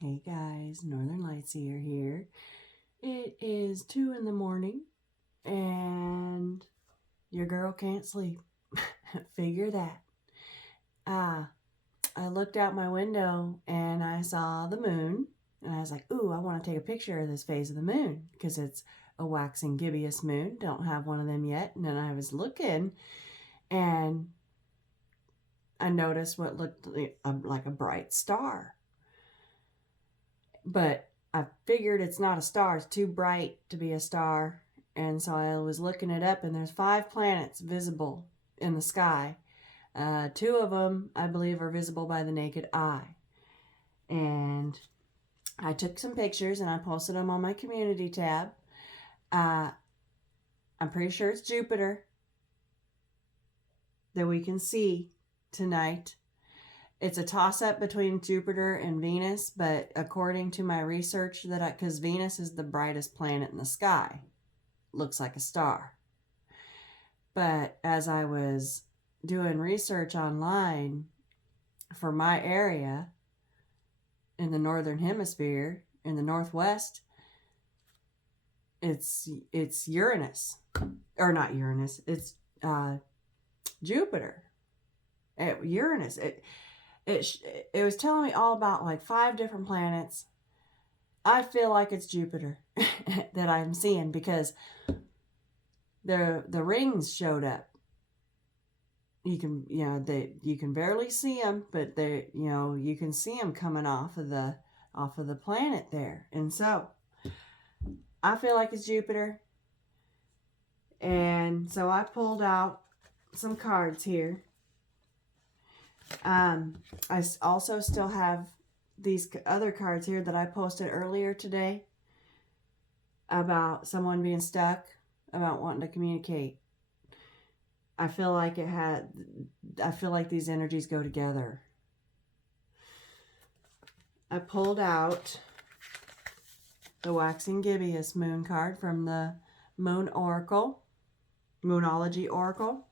Hey guys, Northern Lights here. It is 2 in the morning and your girl can't sleep. Figure that. I looked out my window and I saw the moon and I was like, ooh, I want to take a picture of this phase of the moon because it's a waxing gibbous moon. Don't have one of them yet. And then I was looking and I noticed what looked like a bright star. But I figured it's not a star. It's too bright to be a star. And so I was looking it up, and there's 5 planets visible in the sky. 2 of them, I believe, are visible by the naked eye. And I took some pictures, and I posted them on my community tab. I'm pretty sure it's Jupiter that we can see tonight. It's a toss-up between Jupiter and Venus, but according to my research, because Venus is the brightest planet in the sky, looks like a star. But as I was doing research online for my area in the northern hemisphere, in the northwest, it's Uranus, or not Uranus. It's Jupiter. Uranus. It was telling me all about like 5 different planets. I feel like it's Jupiter that I'm seeing because the rings showed up. You can barely see them, but you can see them coming off of the planet there. And so I feel like it's Jupiter. And so I pulled out some cards here. I also still have these other cards here that I posted earlier today about someone being stuck, about wanting to communicate. I feel like these energies go together. I pulled out the Waxing Gibbous Moon card from the Moon Oracle, Moonology Oracle.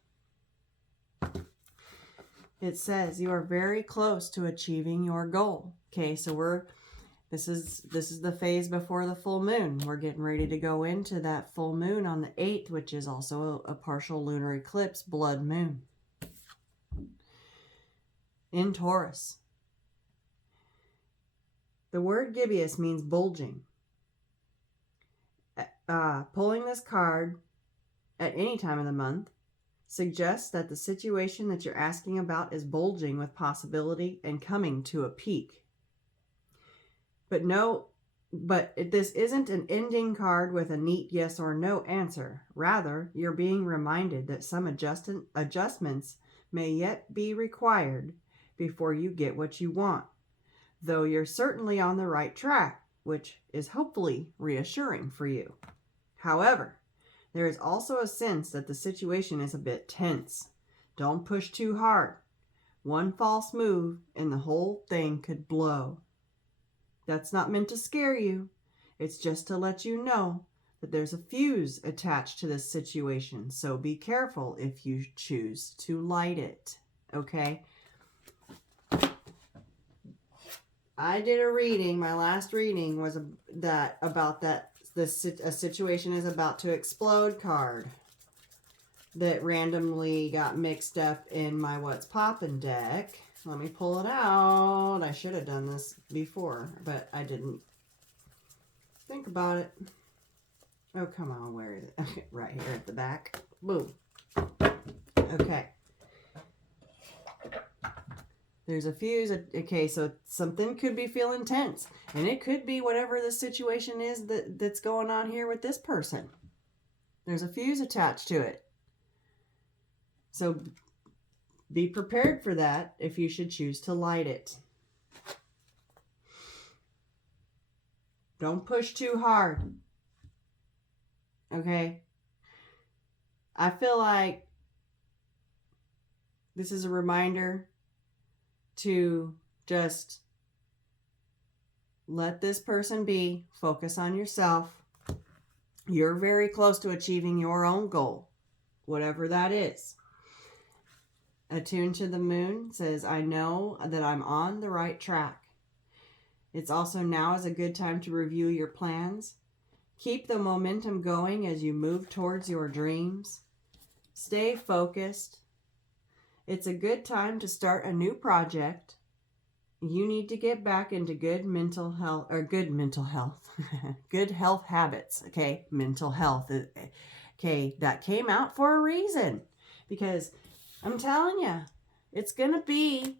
It says you are very close to achieving your goal. Okay, so this is the phase before the full moon. We're getting ready to go into that full moon on the 8th, which is also a partial lunar eclipse, blood moon in Taurus. The word gibbous means bulging. Pulling this card at any time of the month suggests that the situation that you're asking about is bulging with possibility and coming to a peak. But this isn't an ending card with a neat yes or no answer. Rather, you're being reminded that some adjustments may yet be required before you get what you want, though you're certainly on the right track, which is hopefully reassuring for you. However, there is also a sense that the situation is a bit tense. Don't push too hard. One false move and the whole thing could blow. That's not meant to scare you. It's just to let you know that there's a fuse attached to this situation. So be careful if you choose to light it. Okay? I did a reading. My last reading was a situation is about to explode card that randomly got mixed up in my What's Poppin' deck. Let me pull it out. I should have done this before, but I didn't. Think about it. Oh, come on. Where is it? Okay, right here at the back. Boom. Okay. There's a fuse. Okay, so something could be feeling tense. And it could be whatever the situation is that's going on here with this person. There's a fuse attached to it. So be prepared for that if you should choose to light it. Don't push too hard. Okay? I feel like this is a reminder to just let this person be. Focus on yourself. You're very close to achieving your own goal, whatever that is. Attuned to the moon says, I know that I'm on the right track. It's also now is a good time to review your plans. Keep the momentum going as you move towards your dreams. Stay focused. It's a good time to start a new project. You need to get back into good mental health, good health habits. Okay, mental health. Okay, that came out for a reason, because I'm telling you, it's gonna be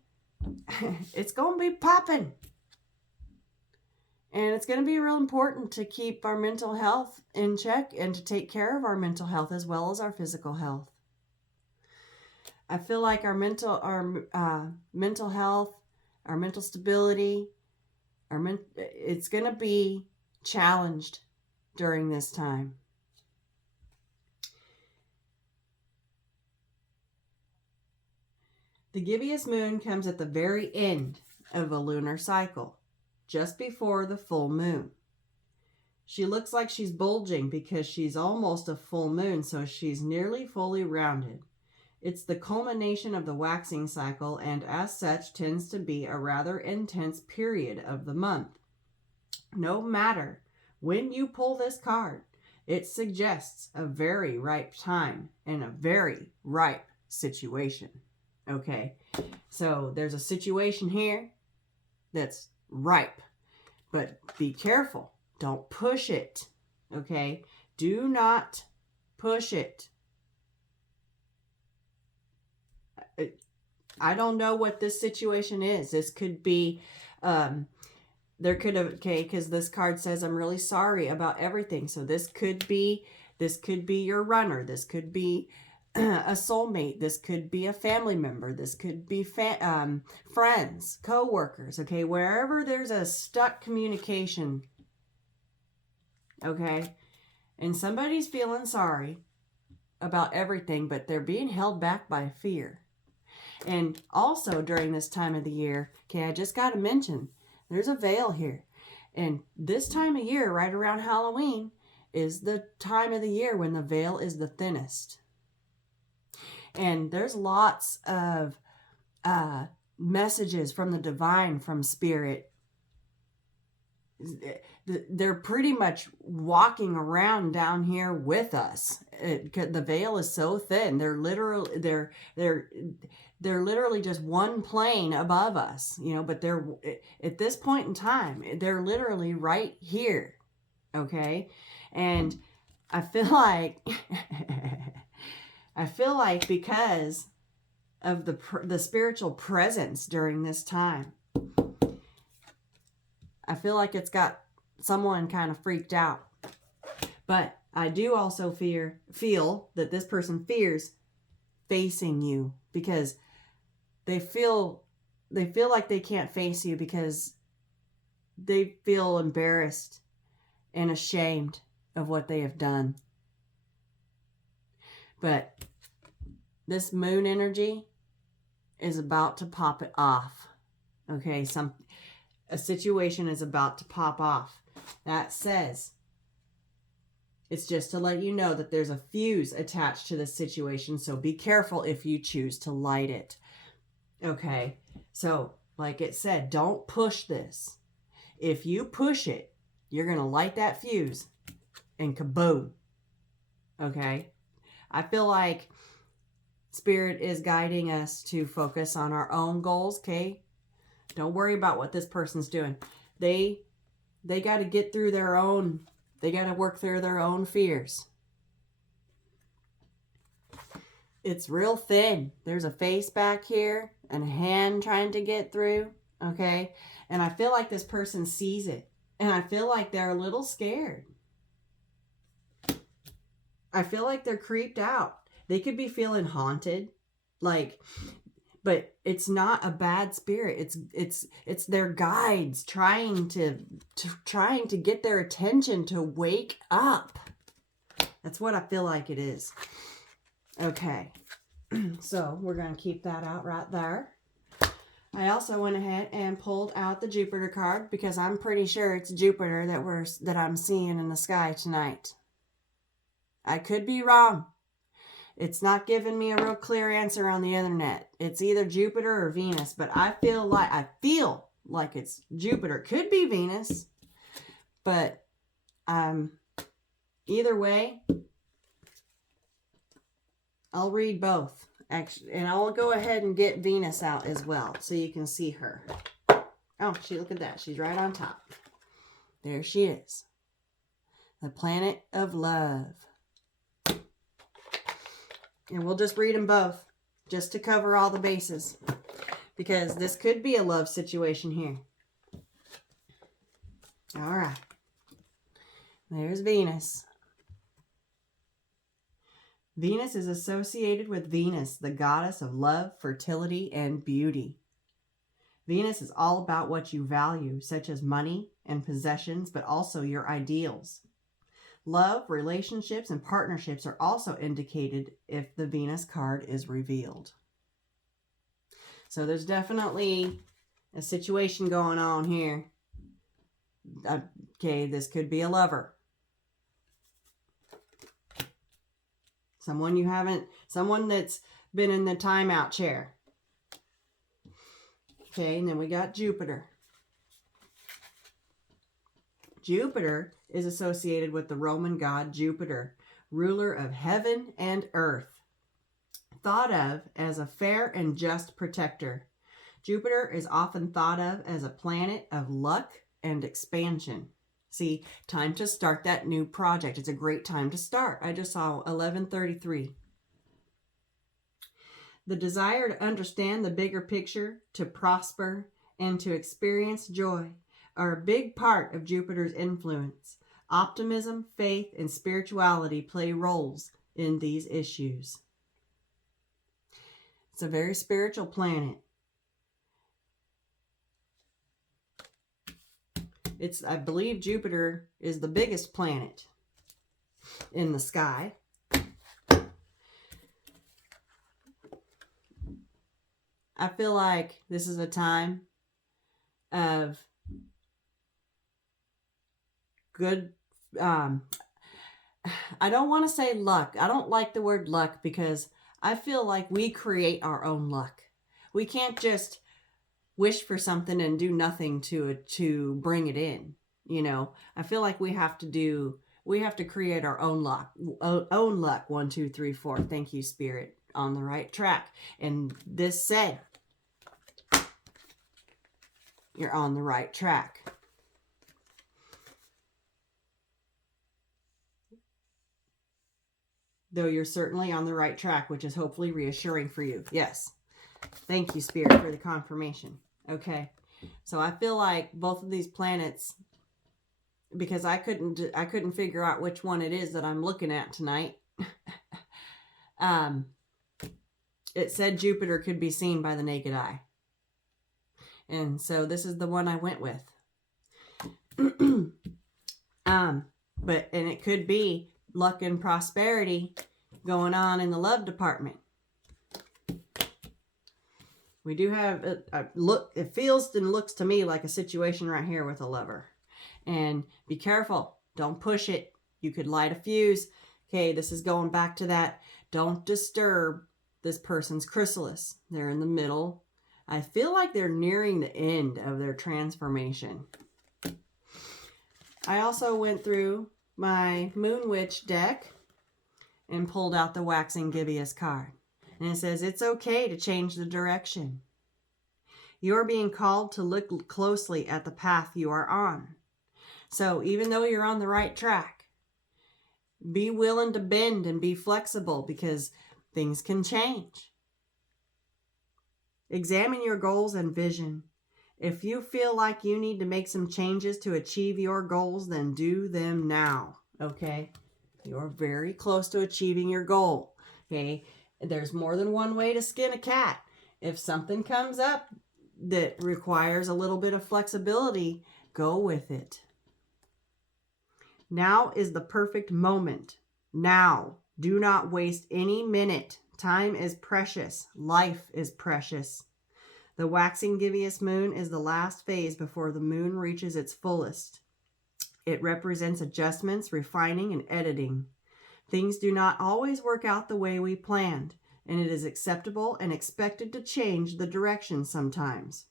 popping, and it's gonna be real important to keep our mental health in check and to take care of our mental health as well as our physical health. I feel like our mental health, our mental stability, it's going to be challenged during this time. The gibbous moon comes at the very end of a lunar cycle, just before the full moon. She looks like she's bulging because she's almost a full moon, so she's nearly fully rounded. It's the culmination of the waxing cycle, and as such tends to be a rather intense period of the month. No matter when you pull this card, it suggests a very ripe time and a very ripe situation. Okay, so there's a situation here that's ripe, but be careful. Don't push it. Okay, do not push it. I don't know what this situation is. This could be, because this card says, I'm really sorry about everything. So this could be your runner. This could be a soulmate. This could be a family member. This could be friends, co-workers. Okay, wherever there's a stuck communication. Okay, and somebody's feeling sorry about everything, but they're being held back by fear. And also during this time of the year, okay, I just got to mention, there's a veil here. And this time of year, right around Halloween, is the time of the year when the veil is the thinnest. And there's lots of messages from the divine, from spirit. They're pretty much walking around down here with us. The veil is so thin. They're literally just one plane above us, but they're at this point in time, they're literally right here. Okay. And I feel like because of the spiritual presence during this time, I feel like it's got someone kind of freaked out. But I do also feel that this person fears facing you, because they feel like they can't face you because they feel embarrassed and ashamed of what they have done. But this moon energy is about to pop it off. Okay, a situation is about to pop off. That says, it's just to let you know that there's a fuse attached to this situation, so be careful if you choose to light it. Okay, so like it said, don't push this. If you push it, you're going to light that fuse and kaboom. Okay, I feel like Spirit is guiding us to focus on our own goals, okay? Don't worry about what this person's doing. They got to get through they got to work through their own fears. It's real thin. There's a face back here and a hand trying to get through, okay? And I feel like this person sees it. And I feel like they're a little scared. I feel like they're creeped out. They could be feeling haunted, but it's not a bad spirit. It's their guides trying to get their attention to wake up. That's what I feel like it is. Okay, so we're going to keep that out right there. I also went ahead and pulled out the Jupiter card because I'm pretty sure it's Jupiter that I'm seeing in the sky tonight. I could be wrong. It's not giving me a real clear answer on the internet. It's either Jupiter or Venus, but I feel like it's Jupiter. Could be Venus, but either way, I'll read both. Actually, and I'll go ahead and get Venus out as well so you can see her. Oh, look at that. She's right on top. There she is. The planet of love. And we'll just read them both just to cover all the bases, because this could be a love situation here. All right. There's Venus. Venus is associated with Venus, the goddess of love, fertility, and beauty. Venus is all about what you value, such as money and possessions, but also your ideals. Love, relationships, and partnerships are also indicated if the Venus card is revealed. So there's definitely a situation going on here. Okay, this could be a lover. Someone that's been in the timeout chair. Okay, and then we got Jupiter. Jupiter is associated with the Roman god Jupiter, ruler of heaven and earth. Thought of as a fair and just protector, Jupiter is often thought of as a planet of luck and expansion. See, time to start that new project. It's a great time to start. I just saw 11:33. The desire to understand the bigger picture, to prosper, and to experience joy are a big part of Jupiter's influence. Optimism, faith, and spirituality play roles in these issues. It's a very spiritual planet. I believe Jupiter is the biggest planet in the sky. I feel like this is a time of good, I don't want to say luck. I don't like the word luck because I feel like we create our own luck. We can't just wish for something and do nothing to bring it in. You know, I feel like we have to create our own luck. Own luck. 1, 2, 3, 4. Thank you, Spirit. On the right track. And this said, you're on the right track. Though you're certainly on the right track, which is hopefully reassuring for you. Yes. Thank you, Spirit, for the confirmation. Okay. So I feel like both of these planets, because I couldn't figure out which one it is that I'm looking at tonight. It said Jupiter could be seen by the naked eye. And so this is the one I went with. And it could be luck and prosperity going on in the love department. We do have it feels and looks to me like a situation right here with a lover. And be careful. Don't push it. You could light a fuse. Okay, this is going back to that. Don't disturb this person's chrysalis. They're in the middle. I feel like they're nearing the end of their transformation. I also went through my Moon Witch deck and pulled out the Waxing Gibbous card. And it says, it's okay to change the direction. You're being called to look closely at the path you are on. So even though you're on the right track, be willing to bend and be flexible because things can change. Examine your goals and vision. If you feel like you need to make some changes to achieve your goals, then do them now. Okay? You're very close to achieving your goal. Okay? There's more than one way to skin a cat. If something comes up that requires a little bit of flexibility, go with it. Now is the perfect moment. Now. Do not waste any minute. Time is precious. Life is precious. The waxing gibbous moon is the last phase before the moon reaches its fullest. It represents adjustments, refining, and editing. Things do not always work out the way we planned, and it is acceptable and expected to change the direction sometimes.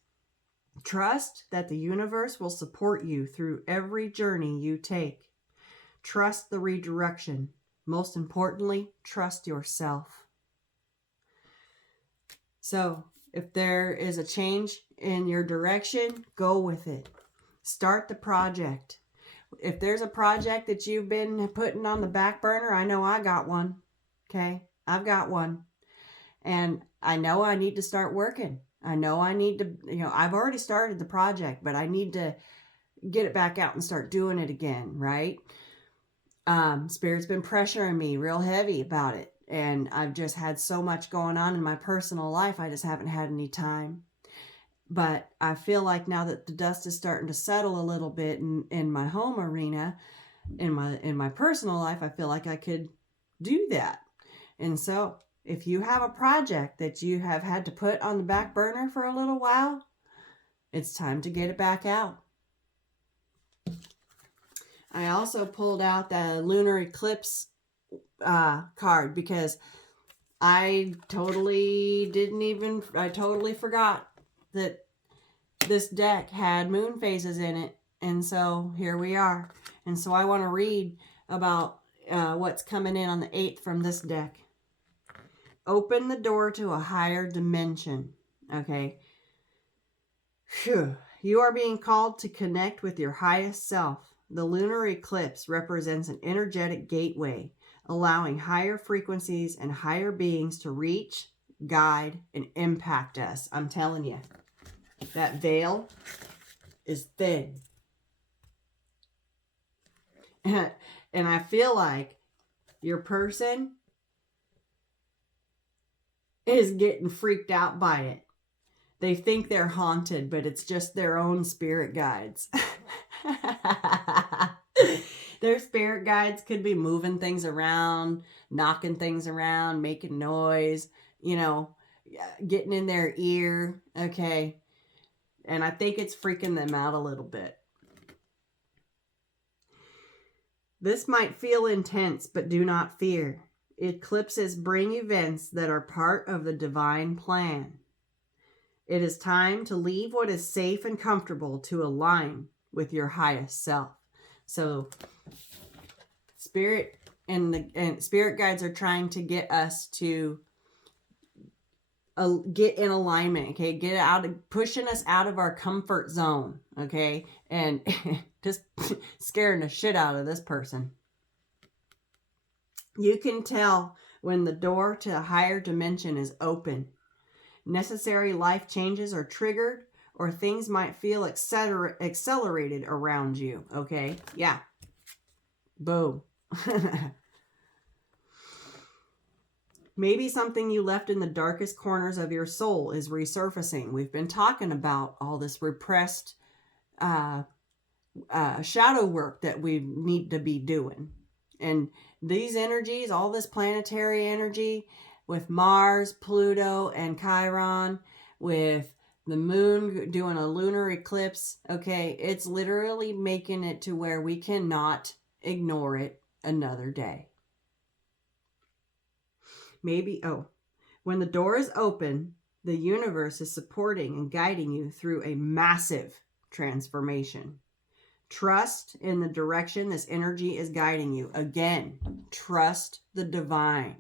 Trust that the universe will support you through every journey you take. Trust the redirection. Most importantly, trust yourself. So, if there is a change in your direction, go with it. Start the project. If there's a project that you've been putting on the back burner, I know I got one. Okay? I've got one. And I know I need to start working. I know I need to, I've already started the project, but I need to get it back out and start doing it again, right? Spirit's been pressuring me real heavy about it. And I've just had so much going on in my personal life, I just haven't had any time. But I feel like now that the dust is starting to settle a little bit in my home arena, in my personal life, I feel like I could do that. And so if you have a project that you have had to put on the back burner for a little while, it's time to get it back out. I also pulled out the lunar eclipse card because I totally forgot that this deck had moon phases in it. And so here we are. And so I want to read about what's coming in on the 8th from this deck. Open the door to a higher dimension. Okay. Phew. You are being called to connect with your highest self. The lunar eclipse represents an energetic gateway, allowing higher frequencies and higher beings to reach, guide, and impact us. I'm telling you, that veil is thin. And I feel like your person is getting freaked out by it. They think they're haunted, but it's just their own spirit guides. Their spirit guides could be moving things around, knocking things around, making noise, getting in their ear. Okay. And I think it's freaking them out a little bit. This might feel intense, but do not fear. Eclipses bring events that are part of the divine plan. It is time to leave what is safe and comfortable to align with your highest self. So spirit and spirit guides are trying to get us to get in alignment, okay? Pushing us out of our comfort zone, okay? And just scaring the shit out of this person. You can tell when the door to a higher dimension is open. Necessary life changes are triggered, or things might feel accelerated around you, okay? Yeah. Boom. Maybe something you left in the darkest corners of your soul is resurfacing. We've been talking about all this repressed shadow work that we need to be doing. And these energies, all this planetary energy with Mars, Pluto, and Chiron, with the moon doing a lunar eclipse, okay, it's literally making it to where we cannot ignore it another day. When the door is open, the universe is supporting and guiding you through a massive transformation. Trust in the direction this energy is guiding you. Again, trust the divine.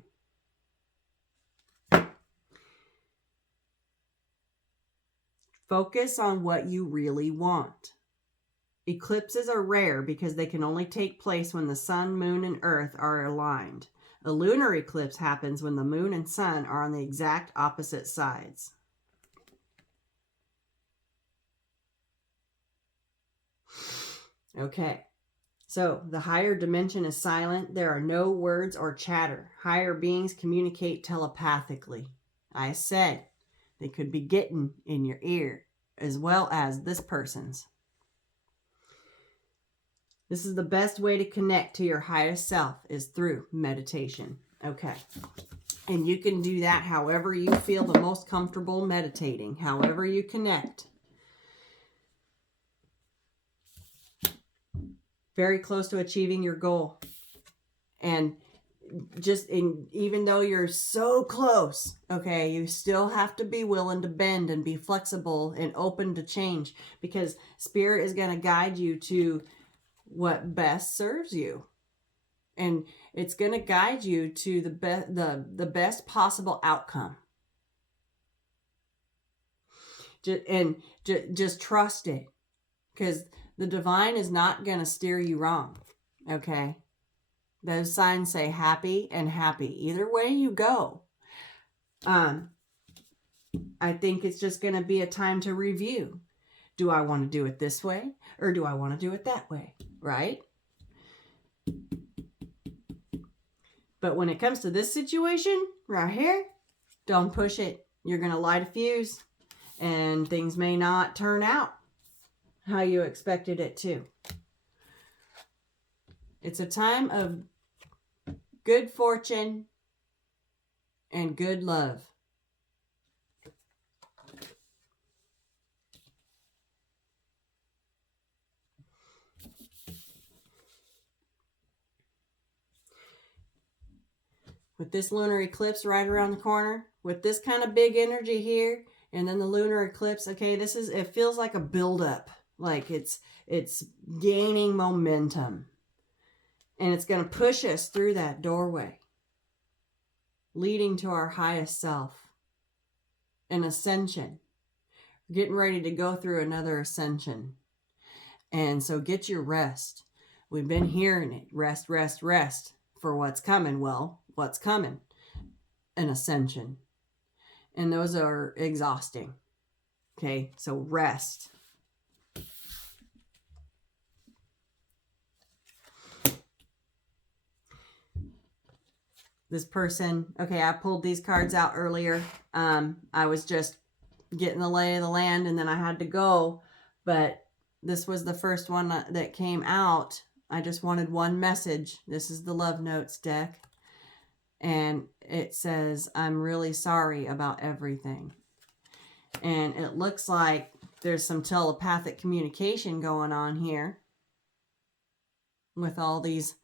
Focus on what you really want. Eclipses are rare because they can only take place when the sun, moon, and earth are aligned. A lunar eclipse happens when the moon and sun are on the exact opposite sides. Okay, so the higher dimension is silent. There are no words or chatter. Higher beings communicate telepathically. I said they could be getting in your ear as well as this person's. This is the best way to connect to your highest self is through meditation. Okay. And you can do that however you feel the most comfortable meditating, however you connect. Very close to achieving your goal. And even though you're so close, okay, you still have to be willing to bend and be flexible and open to change, because Spirit is going to guide you to what best serves you. And it's going to guide you to the best possible outcome. Just trust it, because the divine is not going to steer you wrong. Okay? Those signs say happy and happy. Either way you go. I think it's just going to be a time to review. Do I want to do it this way, or do I want to do it that way? Right? But when it comes to this situation right here, don't push it. You're going to light a fuse, and things may not turn out how you expected it to. It's a time of good fortune and good love. With this lunar eclipse right around the corner, with this kind of big energy here, and then the lunar eclipse, okay, it feels like a buildup, like it's gaining momentum, and it's going to push us through that doorway, leading to our highest self, an ascension. We're getting ready to go through another ascension, and so get your rest. We've been hearing it, rest, rest, rest, for what's coming. Well, what's coming? An ascension. And those are exhausting. Okay, so rest. This person, okay, I pulled these cards out earlier. I was just getting the lay of the land, and then I had to go. But this was the first one that came out. I just wanted one message. This is the Love Notes deck. And it says, I'm really sorry about everything. And it looks like there's some telepathic communication going on here, with all these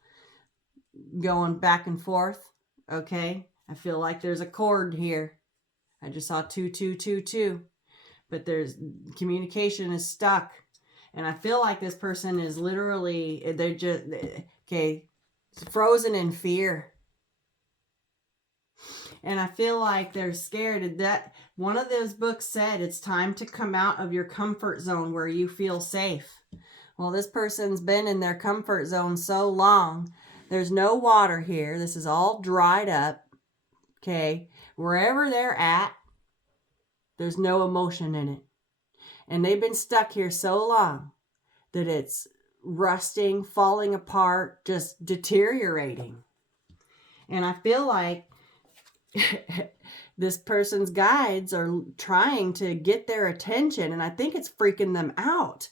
going back and forth. Okay, I feel like there's a cord here. I just saw 2222, but there's communication is stuck. And I feel like this person is literally, they're just, okay, frozen in fear. And I feel like they're scared. That one of those books said it's time to come out of your comfort zone where you feel safe. Well, this person's been in their comfort zone so long. There's no water here. This is all dried up. Okay. Wherever they're at, there's no emotion in it. And they've been stuck here so long that it's rusting, falling apart, just deteriorating. And I feel like this person's guides are trying to get their attention, and I think it's freaking them out.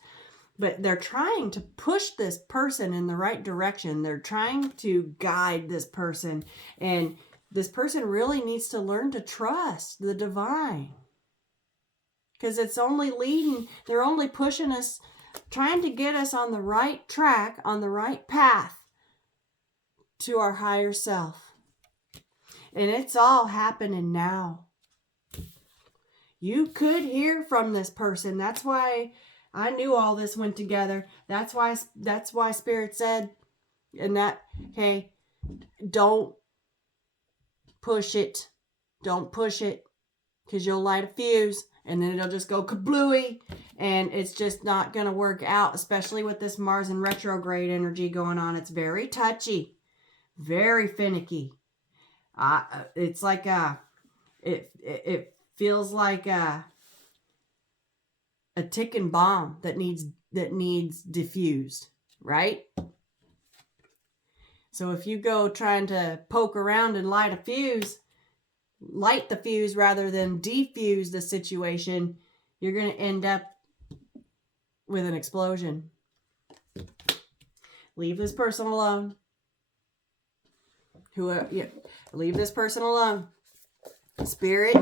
But they're trying to push this person in the right direction. They're trying to guide this person, and this person really needs to learn to trust the divine, because it's only leading, they're only pushing us, trying to get us on the right track, on the right path to our higher self. And it's all happening now. You could hear from this person. That's why I knew all this went together. That's why Spirit said, and that, hey, don't push it. Don't push it, because you'll light a fuse, and then it'll just go kablooey, and it's just not going to work out, especially with this Mars in retrograde energy going on. It's very touchy, very finicky. It's like it feels like a ticking bomb that needs diffused, right? So if you go trying to poke around and light the fuse rather than defuse the situation, you're going to end up with an explosion. Leave this person alone. Leave this person alone. Spirit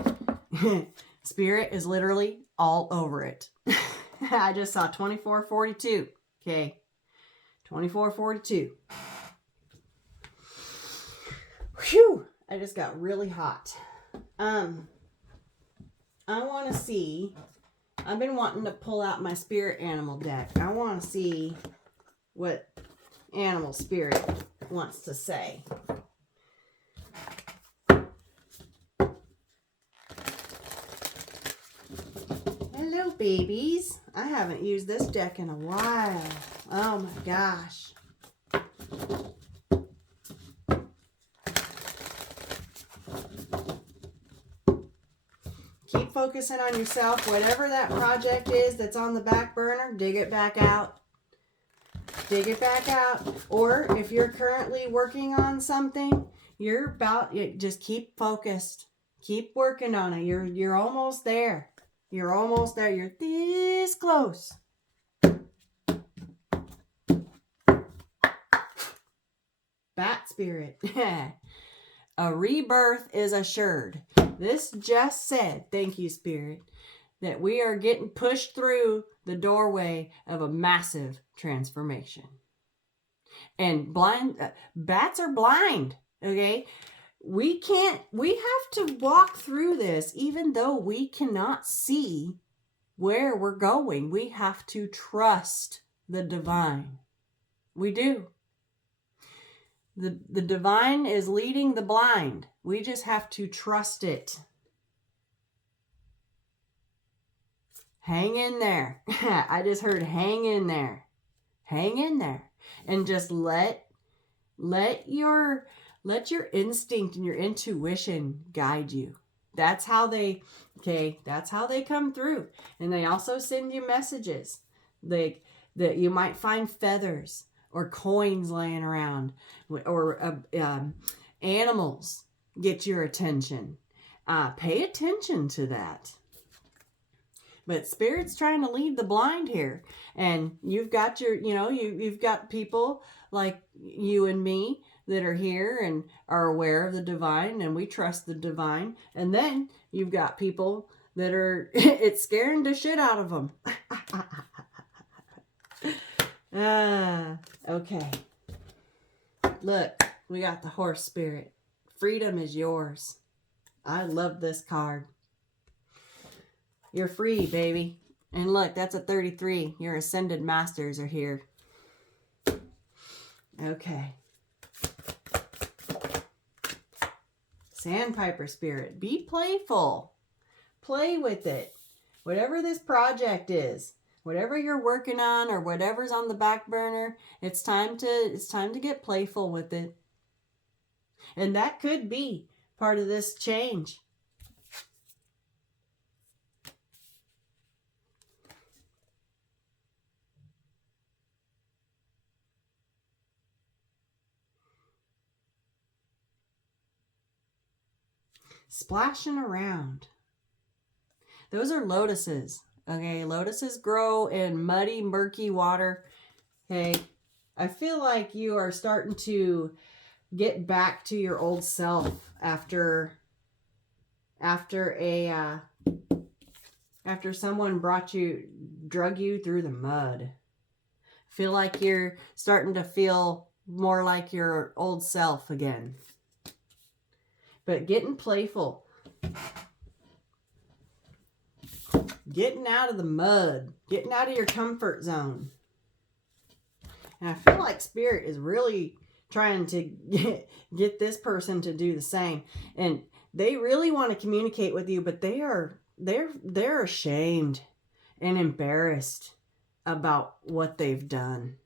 is literally all over it. I just saw 2442. Okay. 2442. Whew, I just got really hot. I want to see, I've been wanting to pull out my spirit animal deck. I want to see what animal spirit wants to say. Hello, babies. I haven't used this deck in a while. Oh my gosh. Keep focusing on yourself. Whatever that project is that's on the back burner, dig it back out. Dig it back out. Or if you're currently working on something, just keep focused. Keep working on it. You're almost there. You're almost there. You're this close. Bat spirit. A rebirth is assured. This just said, thank you, Spirit, that we are getting pushed through the doorway of a massive transformation. And bats are blind, okay? We have to walk through this even though we cannot see where we're going. We have to trust the divine. We do. The divine is leading the blind. We just have to trust it. Hang in there. I just heard hang in there. Hang in there. And just let your instinct and your intuition guide you. That's how they come through. And they also send you messages. That you might find feathers or coins laying around, or animals get your attention. Pay attention to that. But Spirit's trying to lead the blind here. And you've got you've got people like you and me that are here and are aware of the divine, and we trust the divine. And then you've got people that are, it's scaring the shit out of them. Okay. Look, we got the horse spirit. Freedom is yours. I love this card. You're free, baby. And look, that's a 33. Your ascended masters are here. Okay. Sandpiper spirit. Be playful. Play with it. Whatever this project is, whatever you're working on or whatever's on the back burner, it's time to get playful with it. And that could be part of this change. Splashing around. Those are lotuses. Okay, lotuses grow in muddy, murky water. Okay, I feel like you are starting to get back to your old self after someone drug you through the mud. Feel like you're starting to feel more like your old self again. But getting playful. Getting out of the mud. Getting out of your comfort zone. And I feel like Spirit is really trying to get this person to do the same. And they really want to communicate with you, but they're ashamed and embarrassed about what they've done.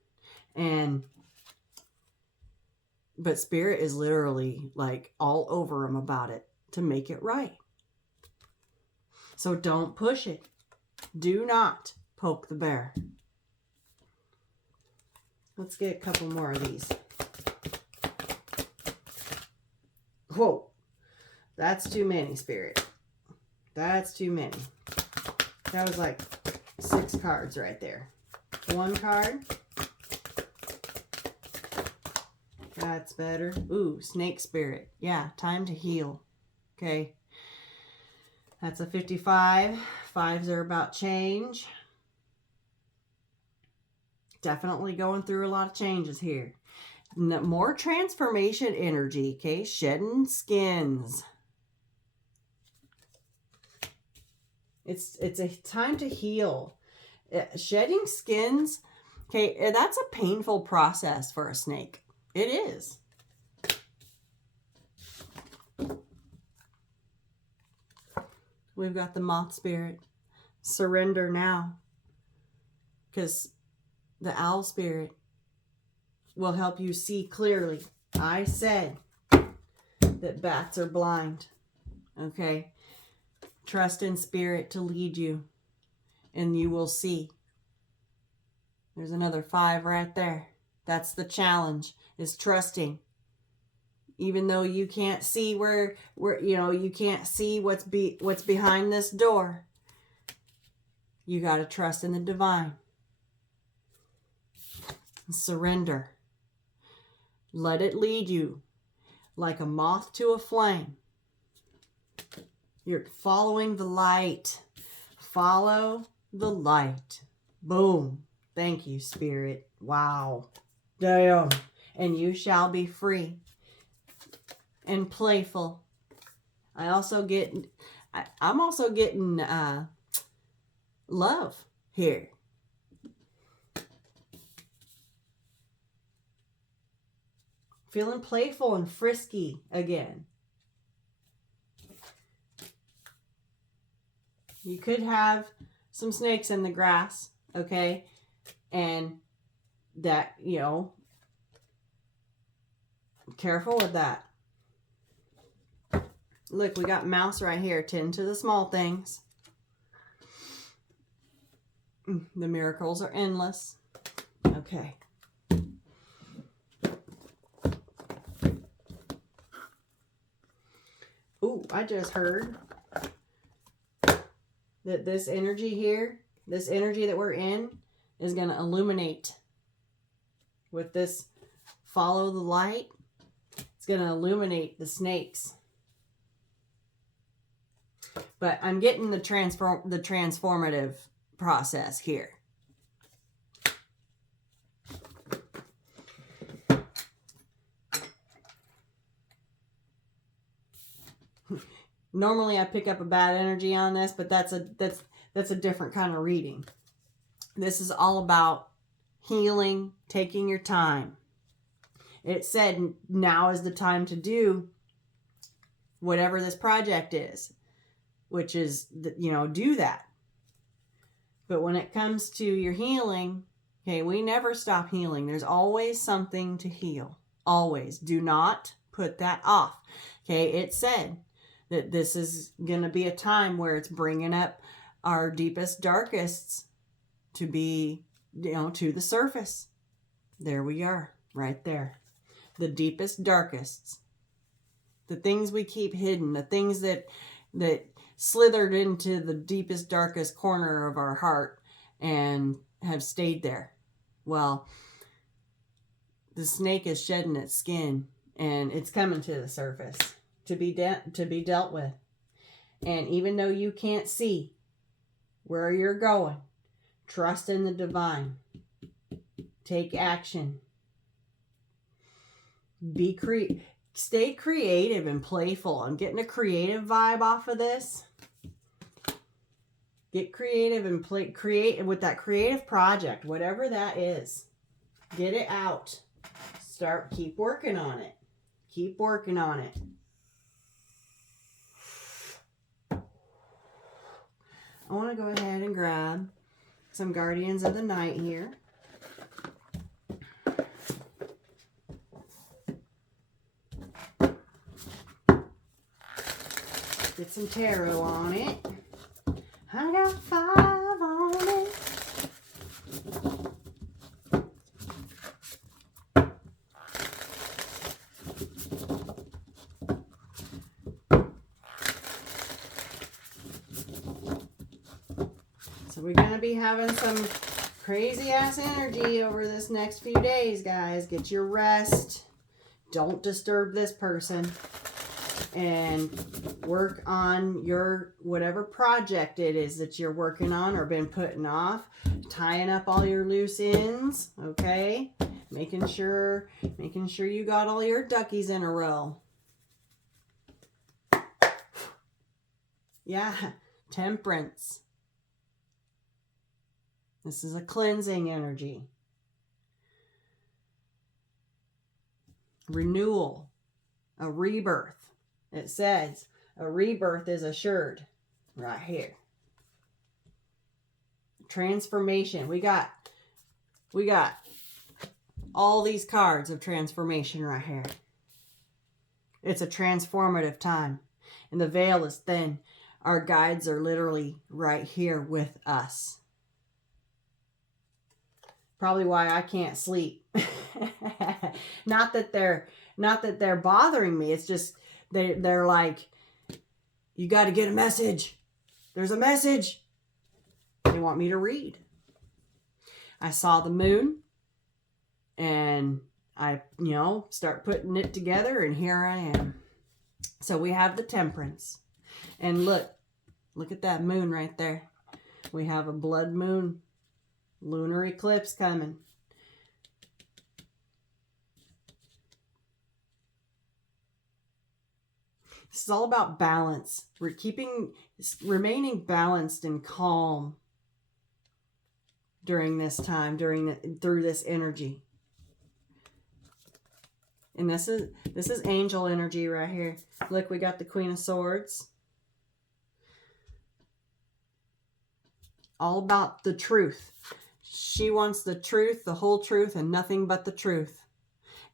But Spirit is literally like all over them about it to make it right. So don't push it. Do not poke the bear. Let's get a couple more of these. Whoa. That's too many, Spirit. That's too many. That was like 6 cards right there. 1 card. That's better. Ooh, snake spirit. Yeah, time to heal. Okay. That's a 55. 5s are about change. Definitely going through a lot of changes here. More transformation energy, okay? Shedding skins. It's a time to heal. Shedding skins, okay, that's a painful process for a snake. It is. We've got the moth spirit. Surrender now. Because the owl spirit will help you see clearly. I said that bats are blind. Okay? Trust in spirit to lead you, and you will see. There's another 5 right there. That's the challenge, is trusting. Even though you can't see where you can't see what's behind this door, you got to trust in the divine. Surrender. Let it lead you like a moth to a flame. You're following the light. Follow the light. Boom. Thank you, Spirit. Wow. Damn. And you shall be free and playful. I'm also getting love here. Feeling playful and frisky again. You could have some snakes in the grass, okay? And that, careful with that. Look, we got mouse right here. Tend to the small things. The miracles are endless. Okay. Ooh, I just heard that this energy here, this energy that we're in, is going to illuminate. With this follow the light, it's going to illuminate the snakes. But I'm getting the transformative process here. Normally I pick up a bad energy on this, but that's a different kind of reading. This is all about healing, taking your time. It said now is the time to do whatever this project is, which is, do that. But when it comes to your healing, okay, we never stop healing. There's always something to heal. Always. Do not put that off. Okay, it said that this is going to be a time where it's bringing up our deepest, darkests to be, to the surface. There we are, right there. The deepest, darkests. The things we keep hidden, the things that slithered into the deepest, darkest corner of our heart and have stayed there. Well, the snake is shedding its skin and it's coming to the surface to be dealt with. And even though you can't see where you're going, trust in the divine. Take action. Stay creative and playful. I'm getting a creative vibe off of this. Get creative and create with that creative project, whatever that is. Get it out. Keep working on it. Keep working on it. I want to go ahead and grab some Guardians of the Night here. Get some tarot on it. I got 5 on it. So we're going to be having some crazy ass energy over this next few days, guys. Get your rest. Don't disturb this person. And work on your whatever project it is that you're working on or been putting off. Tying up all your loose ends, okay? Making sure you got all your duckies in a row. Yeah, temperance. This is a cleansing energy. Renewal, a rebirth. It says a rebirth is assured right here. Transformation. We got all these cards of transformation right here. It's a transformative time. And the veil is thin. Our guides are literally right here with us. Probably why I can't sleep. Not that they're bothering me. It's just they're like, you got to get a message. There's a message. They want me to read. I saw the moon and I, start putting it together, and here I am. So we have the temperance. And look at that moon right there. We have a blood moon, lunar eclipse coming. This is all about balance. We're remaining balanced and calm during this time, through this energy. And this is angel energy right here. Look, we got the Queen of Swords. All about the truth. She wants the truth, the whole truth, and nothing but the truth.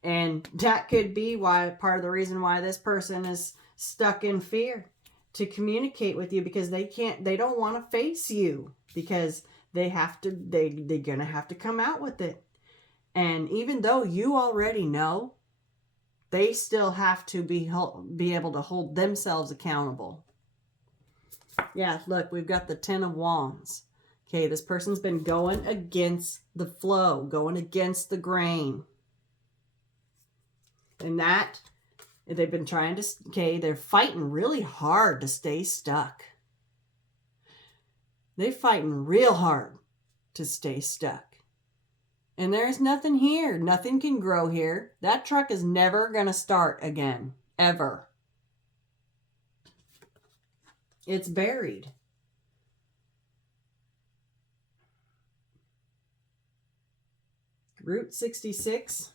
And that could be part of the reason why this person is stuck in fear to communicate with you, because they don't want to face you, because they're gonna have to come out with it. And even though you already know, they still have to be able to hold themselves accountable. Yeah, look, we've got the Ten of Wands. Okay, this person's been going against the flow, going against the grain. And that, they've been trying to, they're fighting really hard to stay stuck. They're fighting real hard to stay stuck. And there's nothing here. Nothing can grow here. That truck is never going to start again. Ever. It's buried. Route 66.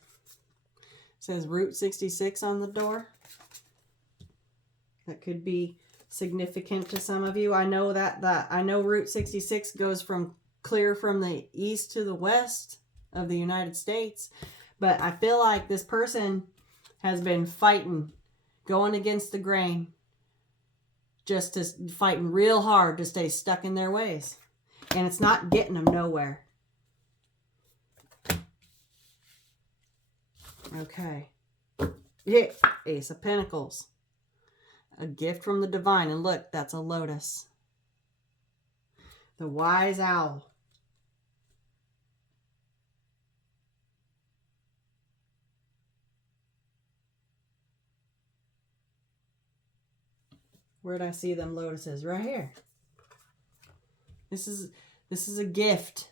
Says Route 66 on the door. That could be significant to some of you. I know I know Route 66 goes clear from the east to the west of the United States, but I feel like this person has been fighting, going against the grain, fighting real hard to stay stuck in their ways, and it's not getting them nowhere. Okay. Yeah, Ace of Pentacles. A gift from the divine. And look, that's a lotus. The wise owl. Where'd I see them lotuses? Right here. This is a gift.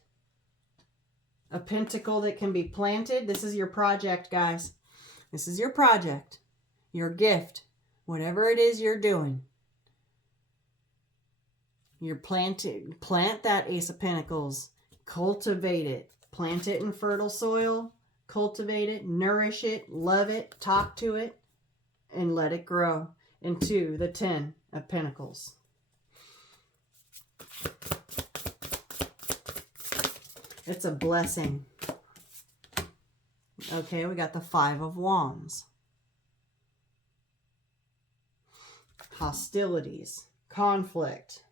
A pentacle that can be planted. This is your project, guys. This is your project. Your gift. Whatever it is you're doing. You're plant that Ace of Pentacles. Cultivate it. Plant it in fertile soil. Cultivate it. Nourish it. Love it. Talk to it. And let it grow into the 10 of Pentacles. It's a blessing. Okay, we got the 5 of Wands. Hostilities. Conflict.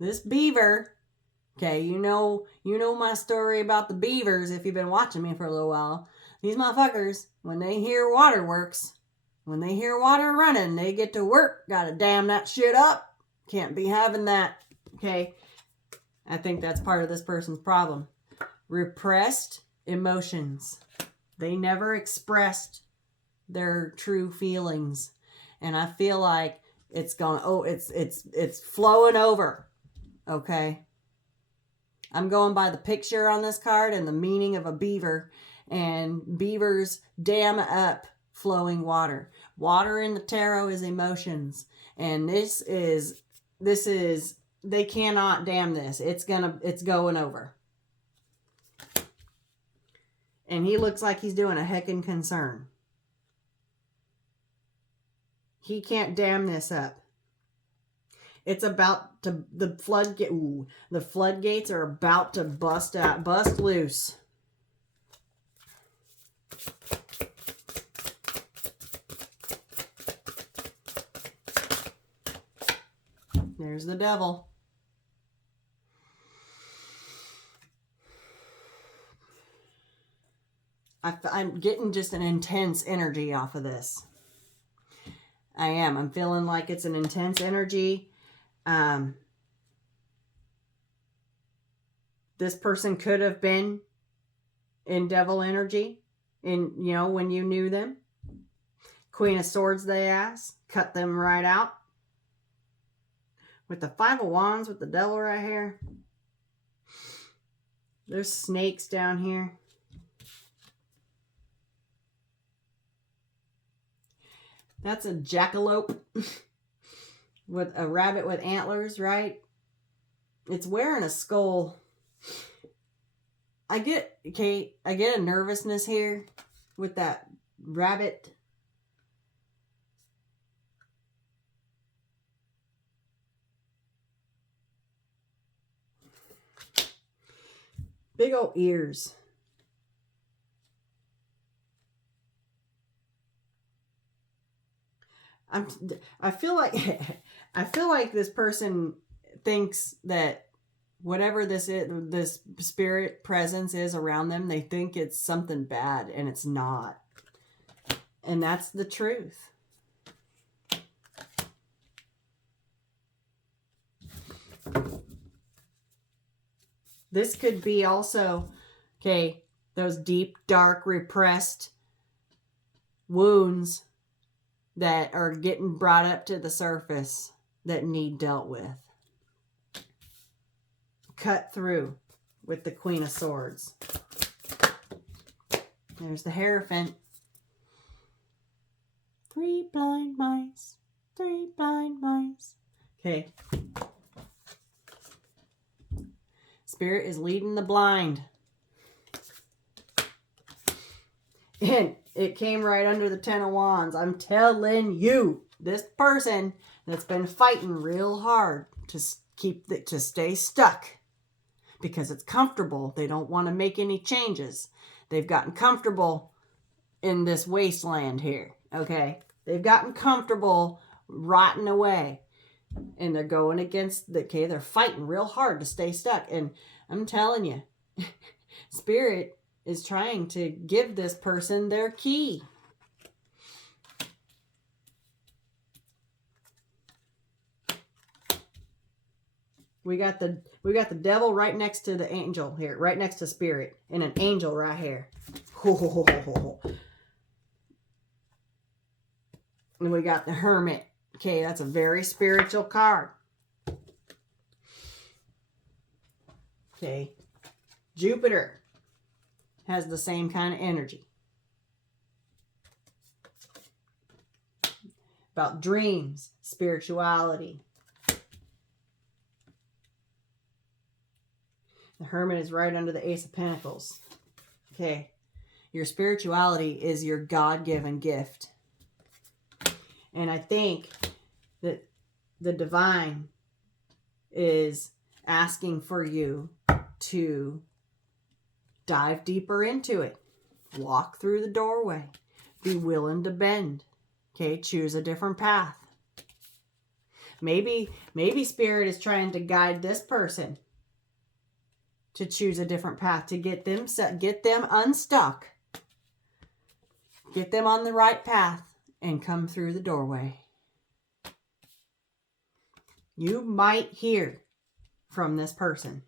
This beaver, okay, you know my story about the beavers if you've been watching me for a little while. These motherfuckers, when they hear waterworks, when they hear water running, they get to work. Gotta dam that shit up. Can't be having that. Okay, I think that's part of this person's problem. Repressed emotions. They never expressed their true feelings, and I feel like it's flowing over. Okay, I'm going by the picture on this card and the meaning of a beaver. And beavers dam up flowing water. Water in the tarot is emotions. And this is, they cannot dam this. It's going over. And he looks like he's doing a heckin' concern. He can't dam this up. It's about to, the floodgates are about to bust loose. There's the devil. I'm getting just an intense energy off of this. I am. I'm feeling like it's an intense energy. This person could have been in devil energy, when you knew them. Queen of Swords, they ask. Cut them right out. With the Five of Wands, with the devil right here. There's snakes down here. That's a jackalope with a rabbit with antlers, right? It's wearing a skull. I get a nervousness here with that rabbit. Big old ears. I feel like this person thinks that whatever this is, this spirit presence is around them, they think it's something bad, and it's not. And that's the truth. This could be also, those deep, dark, repressed wounds that are getting brought up to the surface that need dealt with. Cut through with the Queen of Swords. There's the Hierophant. 3 blind mice. 3 blind mice. Okay. Spirit is leading the blind. And it came right under the 10 of Wands. I'm telling you, this person that's been fighting real hard to stay stuck because it's comfortable. They don't want to make any changes. They've gotten comfortable in this wasteland here. Okay. They've gotten comfortable rotting away. And they're going against they're fighting real hard to stay stuck. And I'm telling you, Spirit is trying to give this person their key. We got the devil right next to the angel here, right next to Spirit, and an angel right here. And we got the Hermit. Okay, that's a very spiritual card. Okay. Jupiter has the same kind of energy. About dreams, spirituality. The Hermit is right under the Ace of Pentacles. Okay. Your spirituality is your God-given gift. And I think that the divine is asking for you to dive deeper into it. Walk through the doorway. Be willing to bend. Okay, choose a different path. Maybe Spirit is trying to guide this person to choose a different path, to get them unstuck. Get them on the right path and come through the doorway. You might hear from this person.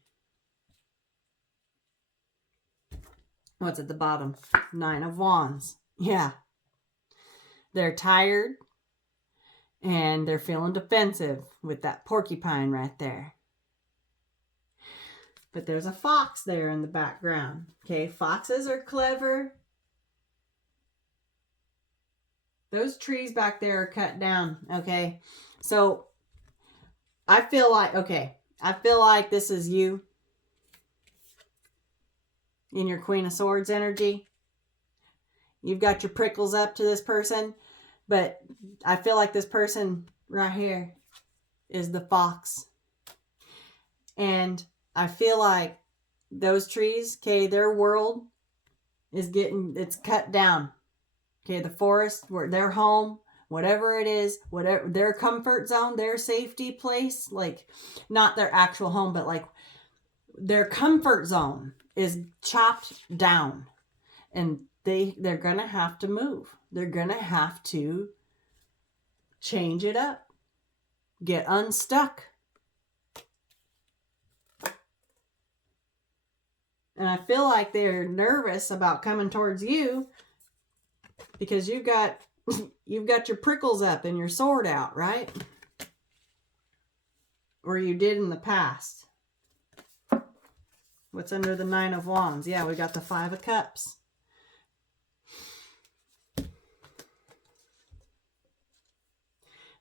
What's at the bottom? 9 of Wands. Yeah. They're tired and they're feeling defensive with that porcupine right there. But there's a fox there in the background. Okay, foxes are clever. Those trees back there are cut down. Okay, so I feel like this is you in your Queen of Swords energy. You've got your prickles up to this person, but I feel like this person right here is the fox. And I feel like those trees, okay, their world is it's cut down. Okay, the forest, where their home, whatever it is, whatever their comfort zone, their safety place, like not their actual home, but like their comfort zone is chopped down. And they're going to have to move. They're going to have to change it up. Get unstuck. And I feel like they're nervous about coming towards you because you've got your prickles up and your sword out, right? Or you did in the past. What's under the 9 of Wands? Yeah, we got the 5 of Cups.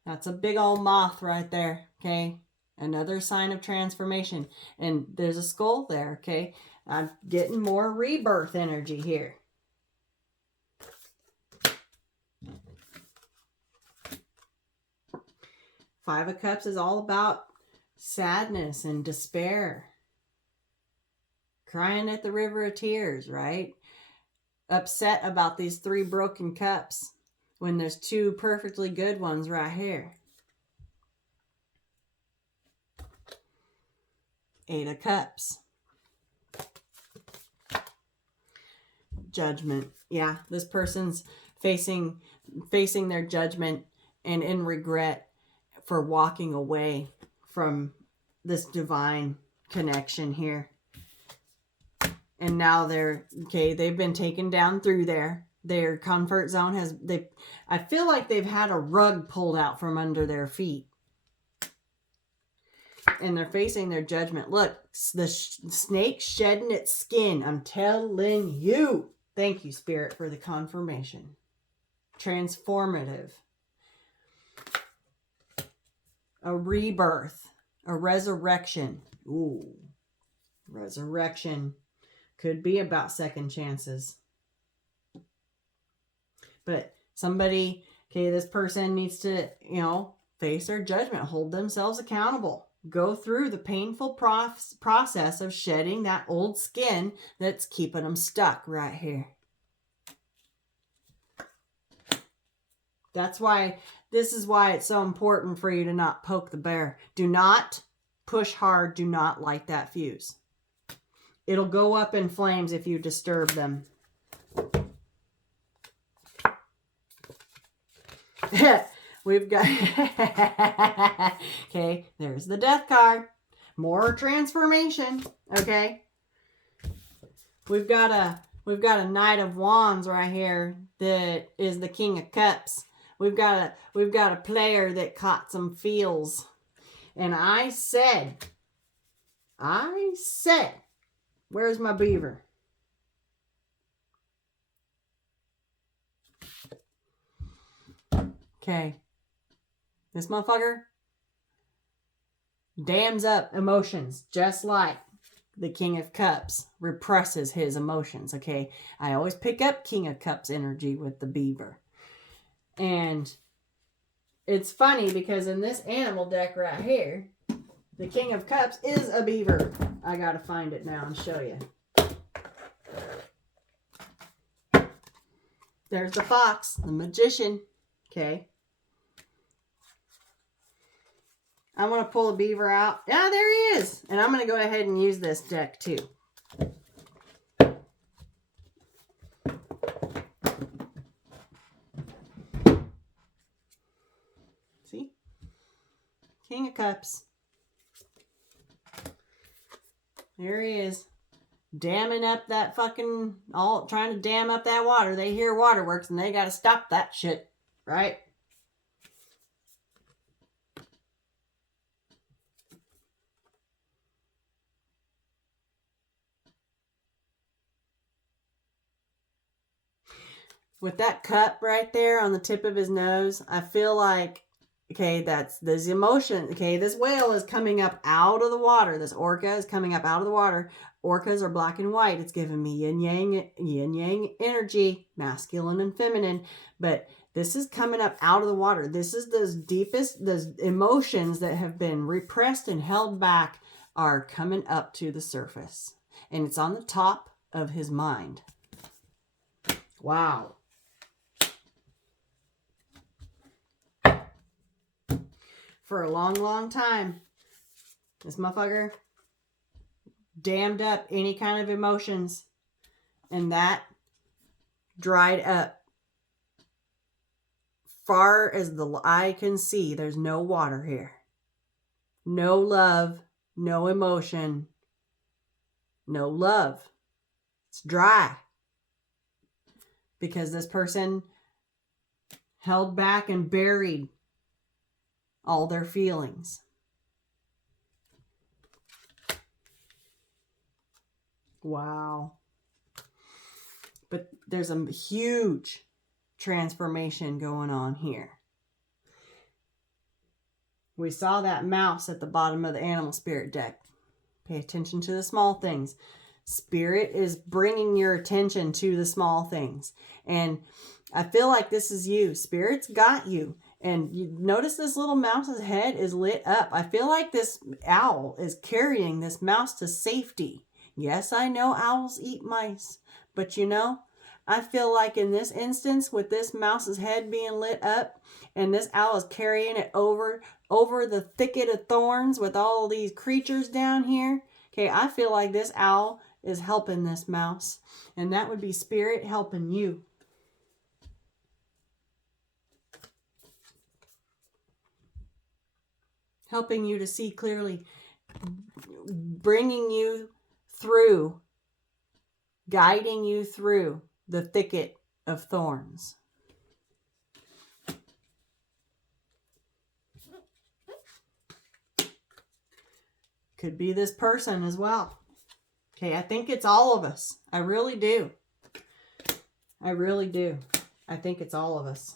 That's a big old moth right there, okay? Another sign of transformation. And there's a skull there, okay? I'm getting more rebirth energy here. Five of Cups is all about sadness and despair. Crying at the river of tears, right? Upset about these 3 broken cups when there's 2 perfectly good ones right here. 8 of Cups. Judgment. Yeah, this person's facing their judgment and in regret for walking away from this divine connection here. And now they've been taken down through their comfort zone I feel like they've had a rug pulled out from under their feet. And they're facing their judgment. Look, the snake shedding its skin. I'm telling you. Thank you, Spirit, for the confirmation. Transformative. A rebirth. A resurrection. Ooh. Resurrection. Could be about second chances. But somebody, this person needs to, face their judgment. Hold themselves accountable. Go through the painful process of shedding that old skin that's keeping them stuck right here. This is why it's so important for you to not poke the bear. Do not push hard. Do not light that fuse. It'll go up in flames if you disturb them. We've got okay, there's the Death card. More transformation, okay? We've got a Knight of Wands right here that is the King of Cups. We've got a player that caught some feels. And I said, where's my beaver? Okay. This motherfucker dams up emotions just like the King of Cups represses his emotions, okay? I always pick up King of Cups energy with the beaver. And it's funny because in this animal deck right here, the King of Cups is a beaver. I gotta find it now and show you. There's the fox, the magician, okay? I'm going to pull a beaver out. Yeah, there he is. And I'm going to go ahead and use this deck too. See? King of Cups. There he is. Damming up that fucking, trying to dam up that water. They hear waterworks and they got to stop that shit. Right? with that cup right there on the tip of his nose, I feel like, okay, that's this emotion. Okay, this whale is coming up out of the water. This orca is coming up out of the water. Orcas are black and white. It's giving me yin yang energy, masculine and feminine. But this is coming up out of the water. This is those deepest, those emotions that have been repressed and held back are coming up to the surface. And it's on the top of his mind. Wow. For a long, long time, this motherfucker dammed up any kind of emotions, and that dried up. Far as the eye can see, there's no water here. No love, no emotion, no love. It's dry. Because this person held back and buried all their feelings. Wow. But there's a huge transformation going on here. We saw that mouse at the bottom of the animal spirit deck. Pay attention to the small things. Spirit is bringing your attention to the small things. And I feel like this is you. Spirit's got you. And you notice this little mouse's head is lit up. I feel like this owl is carrying this mouse to safety. Yes, I know owls eat mice. But you know, I feel like in this instance, with this mouse's head being lit up, and this owl is carrying it over the thicket of thorns with all these creatures down here. Okay, I feel like this owl is helping this mouse. And that would be Spirit helping you. Helping you to see clearly. Bringing you through. Guiding you through the thicket of thorns. Could be this person as well. Okay, I think it's all of us. I really do. I really do. I think it's all of us.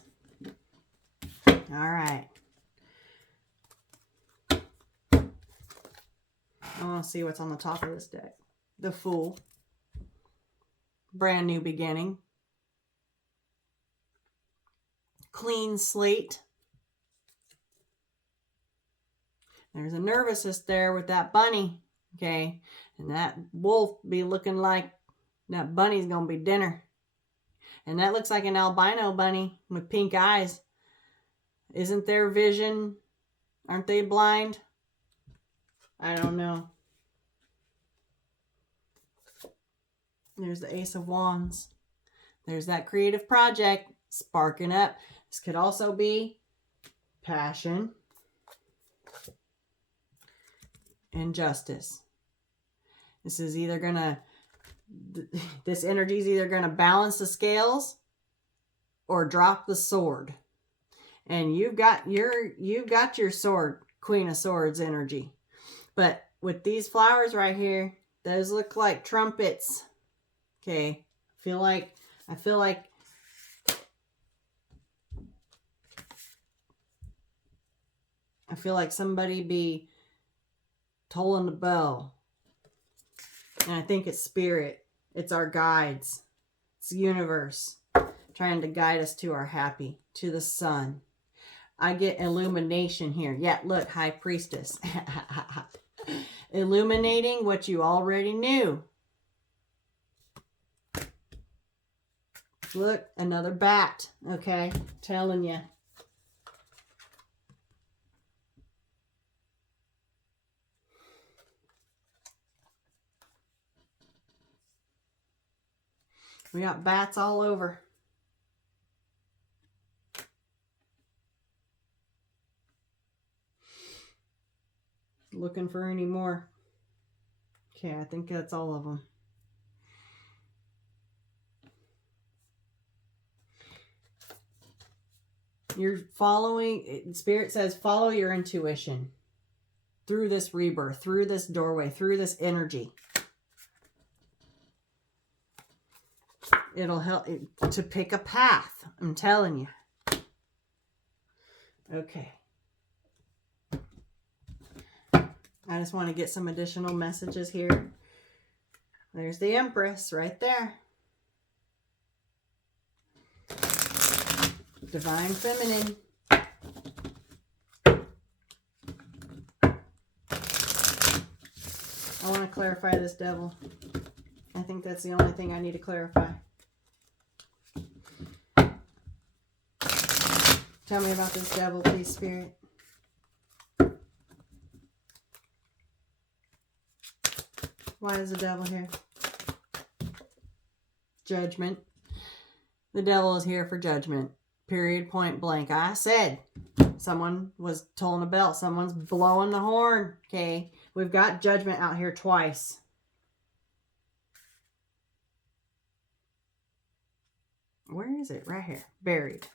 All right. I want to see what's on the top of this deck. The Fool. Brand new beginning. Clean slate. There's a nervousness there with that bunny. Okay. And that wolf be looking like that bunny's going to be dinner. And that looks like an albino bunny with pink eyes. Isn't their vision? Aren't they blind? I don't know. There's the Ace of Wands. There's that creative project sparking up. This could also be passion and justice. This is either going to, this energy is either going to balance the scales or drop the sword. And you've got your sword, Queen of Swords energy. But with these flowers right here, those look like trumpets. Okay, I feel like somebody be tolling the bell. And I think it's Spirit. It's our guides. It's the universe trying to guide us to our happy, to the sun. I get illumination here. Yeah, look, High Priestess. Illuminating what you already knew. Look, another bat. Okay, telling you. We got bats all over. Looking for any more. Okay, I think that's all of them. You're following, Spirit says, follow your intuition through this rebirth, through this doorway, through this energy. It'll help to pick a path. I'm telling you. Okay. I just want to get some additional messages here. There's the Empress right there. Divine Feminine. I want to clarify this devil. I think that's the only thing I need to clarify. Tell me about this devil, please, Spirit. Why is the devil here? Judgment. The devil is here for judgment. Period, point blank. I said someone was tolling a bell. Someone's blowing the horn. Okay. We've got judgment out here twice. Where is it? Right here. Buried.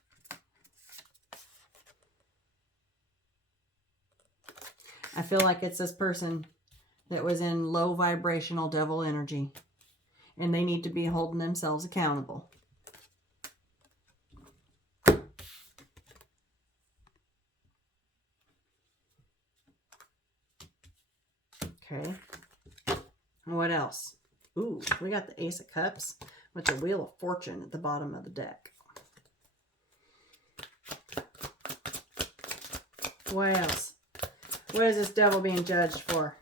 I feel like it's this person that was in low vibrational devil energy. And they need to be holding themselves accountable. Okay. What else? Ooh, we got the Ace of Cups with the Wheel of Fortune at the bottom of the deck. What else? What is this devil being judged for?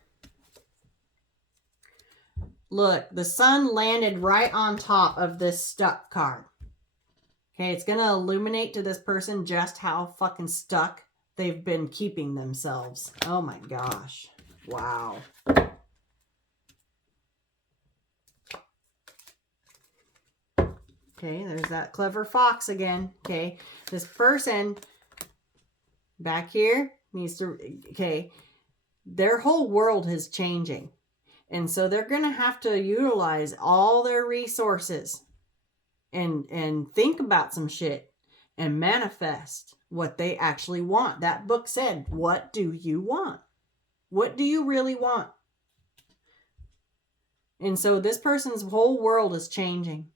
Look, the sun landed right on top of this stuck card. Okay, it's going to illuminate to this person just how fucking stuck they've been keeping themselves. Oh my gosh. Wow. Okay, there's that clever fox again. Okay, this person back here needs to, okay, their whole world is changing. And so they're going to have to utilize all their resources and think about some shit and manifest what they actually want. That book said, what do you want? What do you really want? And so this person's whole world is changing.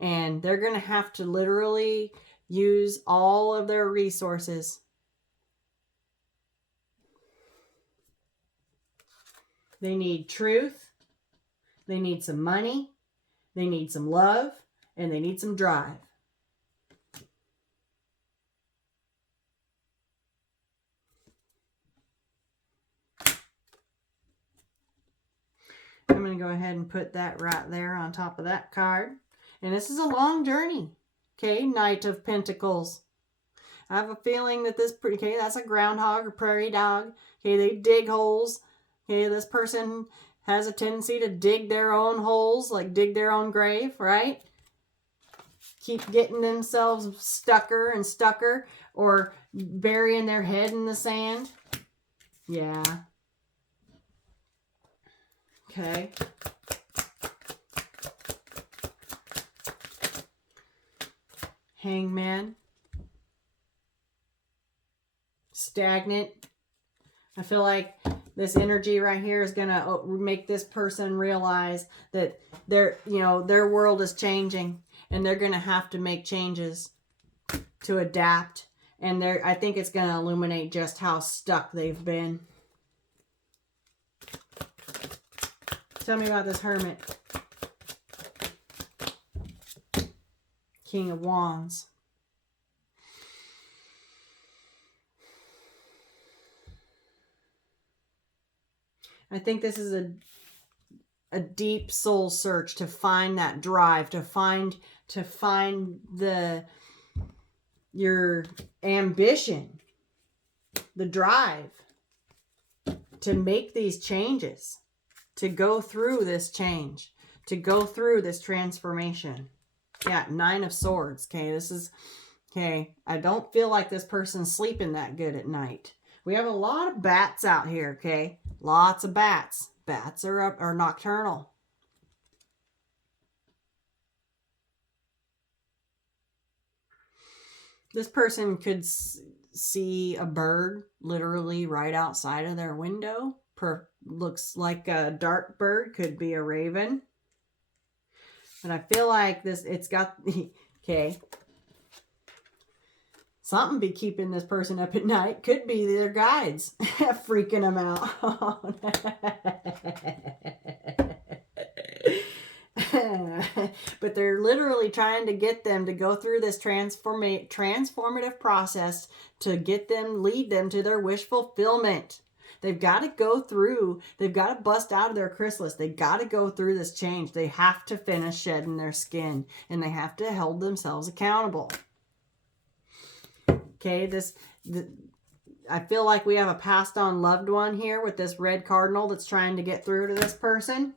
And they're going to have to literally use all of their resources. They need truth. They need some money. They need some love. And they need some drive. I'm going to go ahead and put that right there on top of that card. And this is a long journey. Okay, Knight of Pentacles. I have a feeling that this, okay, that's a groundhog or prairie dog. Okay, they dig holes. Okay, this person has a tendency to dig their own holes, like dig their own grave, right? Keep getting themselves stucker and stucker or burying their head in the sand. Yeah. Okay. Hangman. Stagnant. I feel like this energy right here is going to make this person realize that their world is changing and they're going to have to make changes to adapt. And I think it's going to illuminate just how stuck they've been. Tell me about this Hermit. King of Wands. I think this is a deep soul search to find that drive, to find your ambition, the drive to make these changes, to go through this change, to go through this transformation. Yeah, 9 of Swords. Okay, this is, okay, I don't feel like this person's sleeping that good at night. We have a lot of bats out here, okay? Lots of bats. Bats are nocturnal. This person could see a bird literally right outside of their window. Looks like a dark bird. Could be a raven. But I feel like this, it's got, okay. Something be keeping this person up at night. Could be their guides freaking them out. But they're literally trying to get them to go through this transformative process to get them, lead them to their wish fulfillment. They've got to go through, they've got to bust out of their chrysalis. They've got to go through this change. They have to finish shedding their skin, and they have to hold themselves accountable. Okay, I feel like we have a passed on loved one here with this red cardinal that's trying to get through to this person.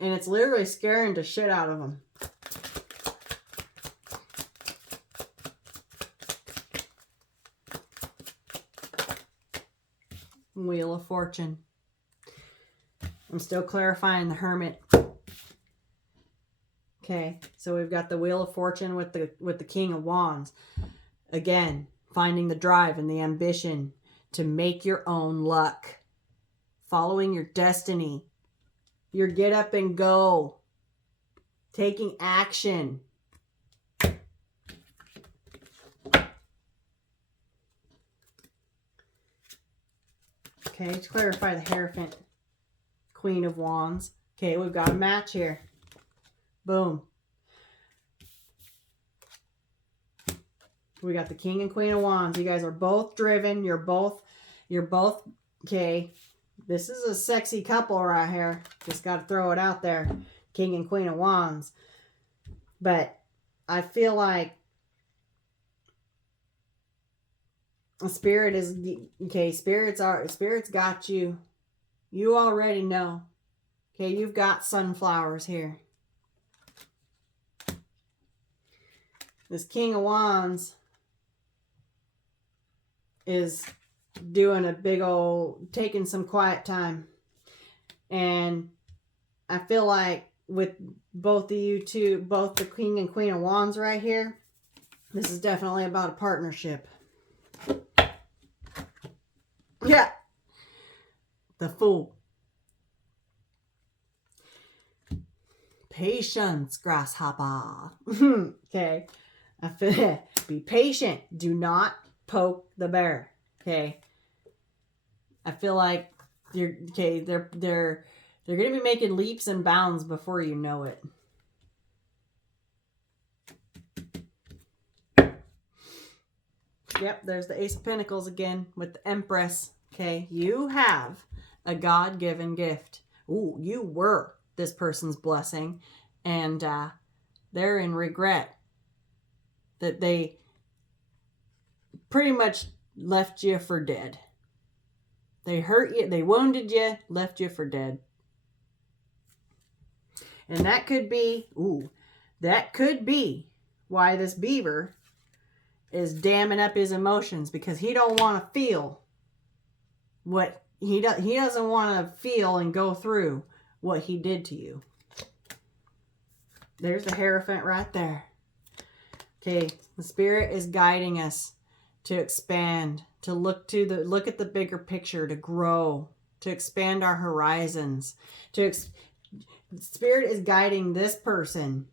And it's literally scaring the shit out of them. Wheel of Fortune. I'm still clarifying the Hermit. Okay, so we've got the Wheel of Fortune with the King of Wands. Again, finding the drive and the ambition to make your own luck. Following your destiny. Your get up and go. Taking action. Okay, to clarify the Hierophant. Queen of Wands. Okay, we've got a match here. Boom. We got the King and Queen of Wands. You guys are both driven. You're both, okay. This is a sexy couple right here. Just got to throw it out there. King and Queen of Wands. But I feel like Spirit is, okay, Spirit's got you. You already know. Okay, you've got sunflowers here. This King of Wands is doing a big old, taking some quiet time. And I feel like with both of you two, both the King and Queen of Wands right here, this is definitely about a partnership. Yeah. The Fool. Patience, grasshopper. Okay. I feel, be patient. Do not poke the bear. Okay. I feel like they're going to be making leaps and bounds before you know it. Yep, there's the Ace of Pentacles again with the Empress. Okay, you have a God-given gift. Ooh, you were this person's blessing, and they're in regret that they pretty much left you for dead. They hurt you, they wounded you, left you for dead. And that could be, why this beaver is damming up his emotions, because he don't want to feel what he doesn't want to feel and go through what he did to you. There's the Hierophant right there. Okay, the Spirit is guiding us to expand, to look at the bigger picture, to grow, to expand our horizons. Spirit is guiding this person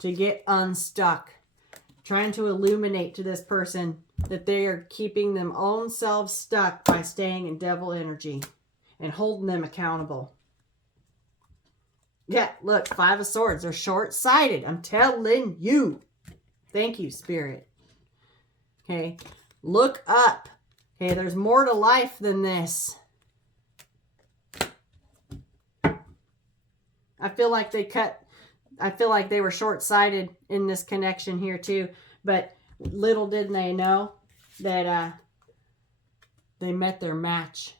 to get unstuck, trying to illuminate to this person that they are keeping them own selves stuck by staying in devil energy and holding them accountable. Yeah, look, Five of Swords. They're short-sighted. I'm telling you. Thank you, Spirit. Okay, look up. Okay, there's more to life than this. I feel like they were short-sighted in this connection here too, but little did they know that they met their match.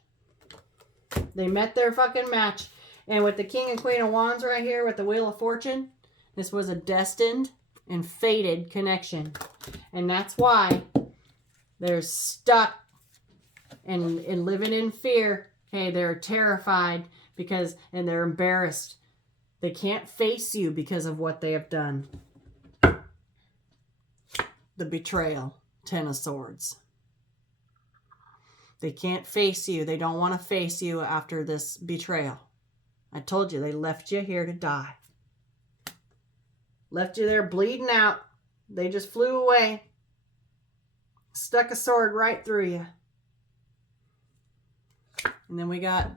They met their fucking match. And with the King and Queen of Wands right here with the Wheel of Fortune, this was a destined and fated connection. And that's why they're stuck and living in fear. Hey, they're terrified and they're embarrassed. They can't face you because of what they have done. The betrayal, Ten of Swords. They can't face you. They don't want to face you after this betrayal. I told you they left you here to die. Left you there bleeding out. They just flew away. Stuck a sword right through you. And then we got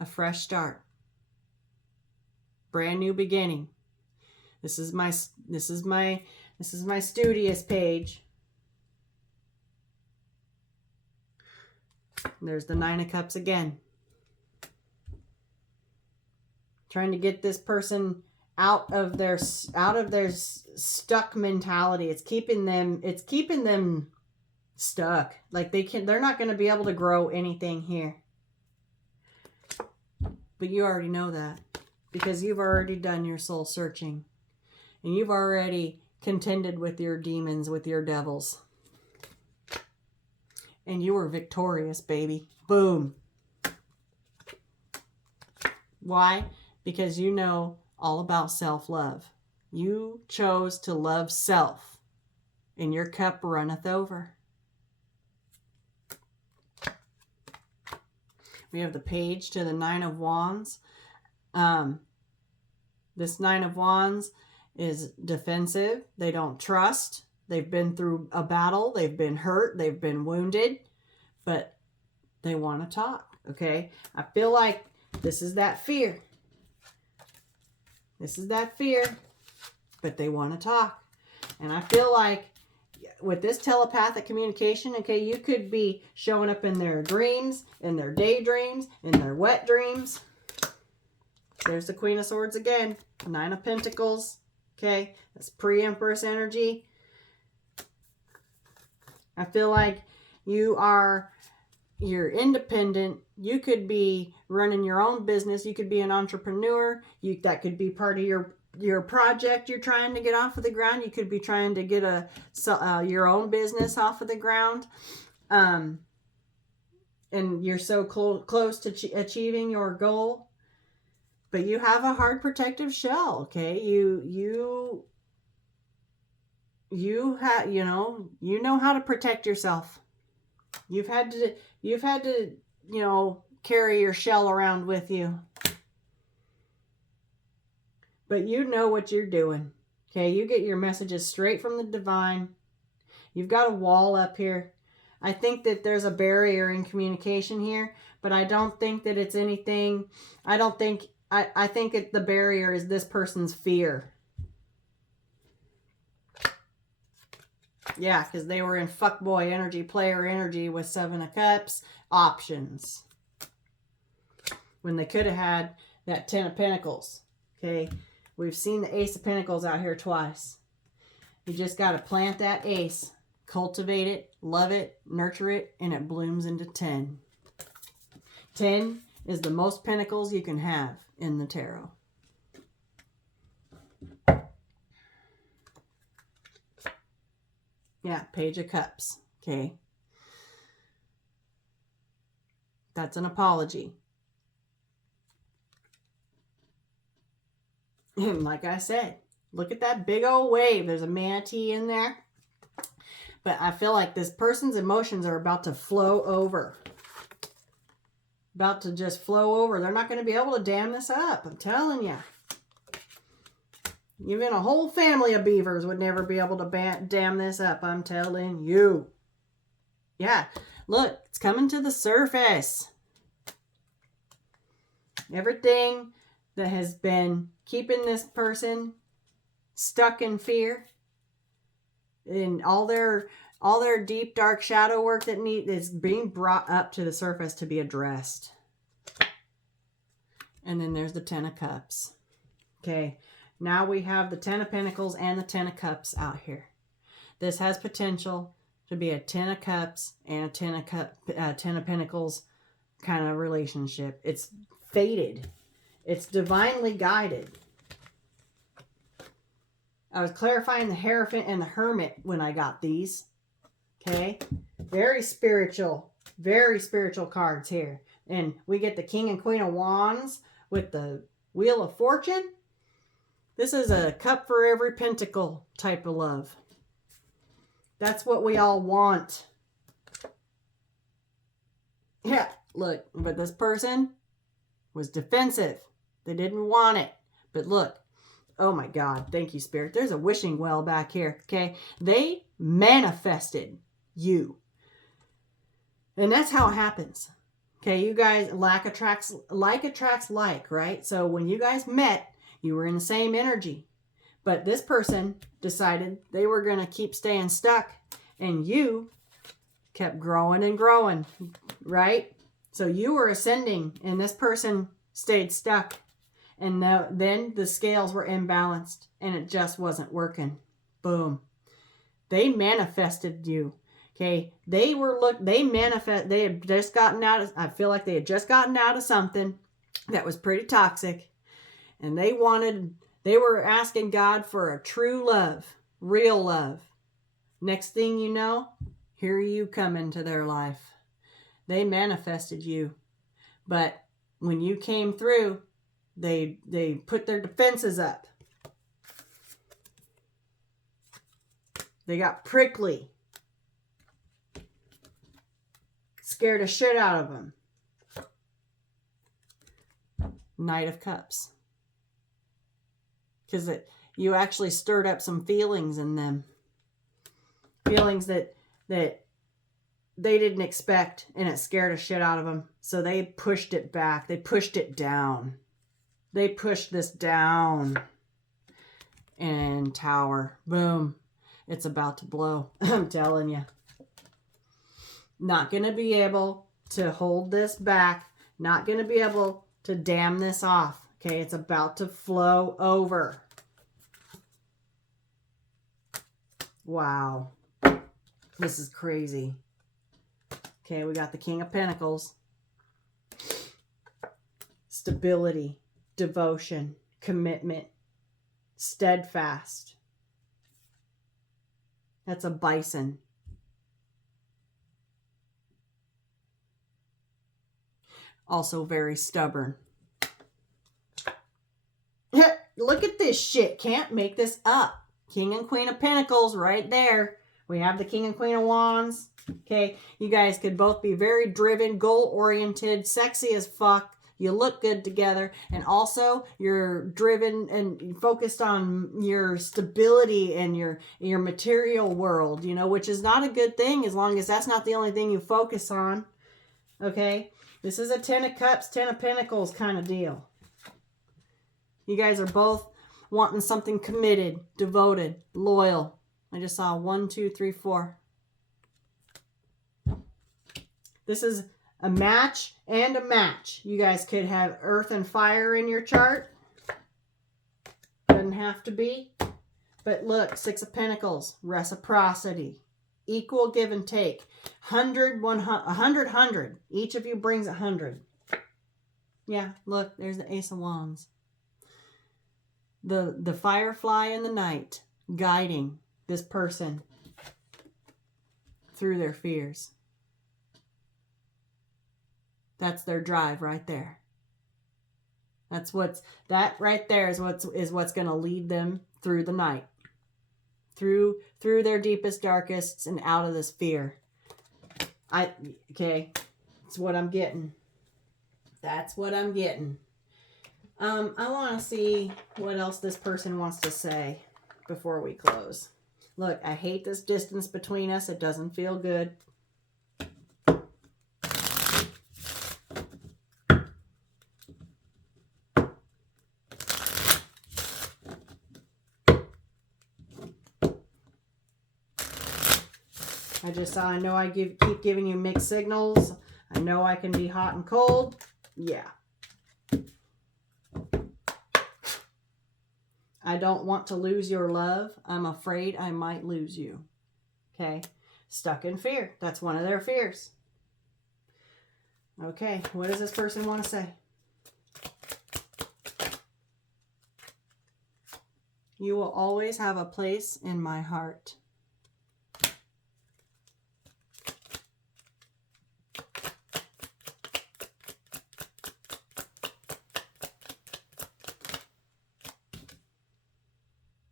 a fresh start. Brand new beginning. This is my studious page. There's the Nine of Cups again. Trying to get this person out of their stuck mentality. It's keeping them stuck. Like they're not going to be able to grow anything here. But you already know that because you've already done your soul searching and you've already contended with your demons, with your devils. And you were victorious, baby. Boom. Why? Because you know all about self-love. You chose to love self, and your cup runneth over. We have the page to the Nine of Wands. This Nine of Wands is defensive. They don't trust. They've been through a battle. They've been hurt. They've been wounded. But they want to talk, okay? I feel like this is that fear. This is that fear. But they want to talk. And I feel like with this telepathic communication, okay, you could be showing up in their dreams, in their daydreams, in their wet dreams. There's the Queen of Swords again. Nine of Pentacles. Okay, that's pre-Empress energy. I feel like you're independent. You could be running your own business. You could be an entrepreneur. That could be part of your project you're trying to get off of the ground. You could be trying to get your own business off of the ground. And you're so close to achieving your goal. But you have a hard protective shell, okay? You know how to protect yourself. You've had to, carry your shell around with you. But you know what you're doing. Okay, you get your messages straight from the divine. You've got a wall up here. I think that there's a barrier in communication here, but I don't think that it's anything. I think the barrier is this person's fear. Yeah, because they were in fuckboy energy, player energy with Seven of Cups, options. When they could have had that Ten of Pentacles. Okay, we've seen the Ace of Pentacles out here twice. You just got to plant that ace, cultivate it, love it, nurture it, and it blooms into 10. 10 is the most pentacles you can have in the tarot. Yeah, Page of Cups. Okay. That's an apology. And like I said, look at that big old wave. There's a manatee in there. But I feel like this person's emotions are about to flow over. About to just flow over. They're not going to be able to dam this up. I'm telling you. Even a whole family of beavers would never be able to dam this up. I'm telling you. Yeah. Look, it's coming to the surface. Everything that has been keeping this person stuck in fear, and all their deep dark shadow work that is being brought up to the surface to be addressed. And then there's the Ten of Cups. Okay, now we have the Ten of Pentacles and the Ten of Cups out here. This has potential to be a Ten of Cups and a Ten of Pentacles kind of relationship. It's fated. It's divinely guided. I was clarifying the Hierophant and the Hermit when I got these. Okay? Very spiritual cards here. And we get the King and Queen of Wands with the Wheel of Fortune. This is a cup for every pentacle type of love. That's what we all want. Yeah, look, but this person was defensive. They didn't want it. But look, oh my God, thank you, Spirit. There's a wishing well back here, okay? They manifested you. And that's how it happens. Okay, you guys, like attracts like, right? So when you guys met, you were in the same energy. But this person decided they were going to keep staying stuck, and you kept growing and growing, right? So you were ascending, and this person stayed stuck. And then the scales were imbalanced, and it just wasn't working. Boom. They manifested you. Okay, they had just gotten out of, I feel like they had just gotten out of something that was pretty toxic. And they were asking God for a true love, real love. Next thing you know, here you come into their life. They manifested you. But when you came through, they put their defenses up. They got prickly. Scared the shit out of them. Knight of Cups. Because you actually stirred up some feelings in them. Feelings that they didn't expect, and it scared the shit out of them. So they pushed it back. They pushed it down. They pushed this down. And Tower. Boom. It's about to blow. I'm telling you. Not going to be able to hold this back. Not going to be able to dam this off. Okay, it's about to flow over. Wow. This is crazy. Okay, we got the King of Pentacles. Stability, devotion, commitment, steadfast. That's a bison. Also very stubborn. Look at this shit. Can't make this up. King and Queen of Pentacles right there. We have the King and Queen of Wands. Okay, you guys could both be very driven, goal-oriented, sexy as fuck. You look good together. And also, you're driven and focused on your stability and your material world, you know, which is not a good thing as long as that's not the only thing you focus on. Okay? This is a 10 of Cups, 10 of Pentacles kind of deal. You guys are both wanting something committed, devoted, loyal. I just saw 1, 2, 3, 4. This is a match and a match. You guys could have earth and fire in your chart. Doesn't have to be. But look, 6 of Pentacles, reciprocity, equal give and take. 100, 100. Each of you brings 100. Yeah, look, there's the Ace of Wands. The firefly in the night guiding this person through their fears. That's their drive right there. That right there is what's going to lead them through the night. Through their deepest, darkest, and out of this fear. Okay, that's what I'm getting. That's what I'm getting. I want to see what else this person wants to say before we close. Look, I hate this distance between us. It doesn't feel good. I know I keep giving you mixed signals. I know I can be hot and cold. Yeah. I don't want to lose your love. I'm afraid I might lose you. Okay. Stuck in fear. That's one of their fears. Okay. What does this person want to say? You will always have a place in my heart.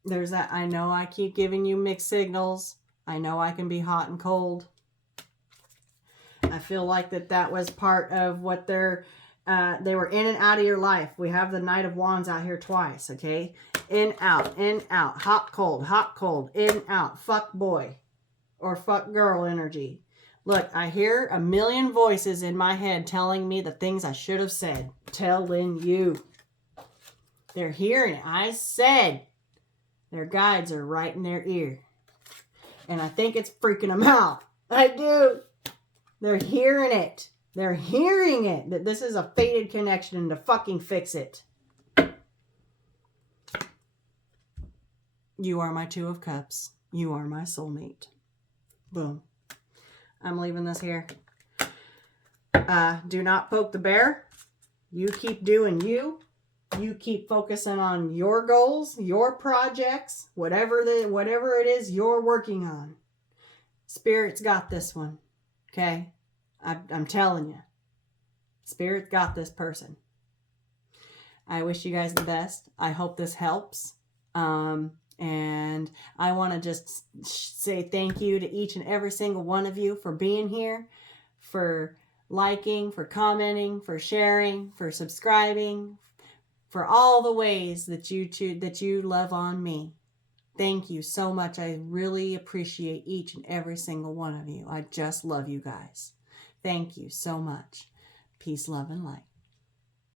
There's that, I know I keep giving you mixed signals. I know I can be hot and cold. I feel like that was part of what they're They were in and out of your life. We have the Knight of Wands out here twice, okay? In, out, hot, cold, in, out, fuck boy or fuck girl energy. Look, I hear a million voices in my head telling me the things I should have said. Telling you. They're hearing it. I said their guides are right in their ear. And I think it's freaking them out. I do. They're hearing it. They're hearing it. That this is a fated connection and to fucking fix it. You are my Two of Cups. You are my soulmate. Boom. I'm leaving this here. Do not poke the bear. You keep doing you. You keep focusing on your goals, your projects, whatever it is you're working on. Spirit's got this one. Okay? I'm telling you. Spirit got this person. I wish you guys the best. I hope this helps. And I want to just say thank you to each and every single one of you for being here, for liking, for commenting, for sharing, for subscribing, for all the ways that you love on me. Thank you so much. I really appreciate each and every single one of you. I just love you guys. Thank you so much. Peace, love, and light.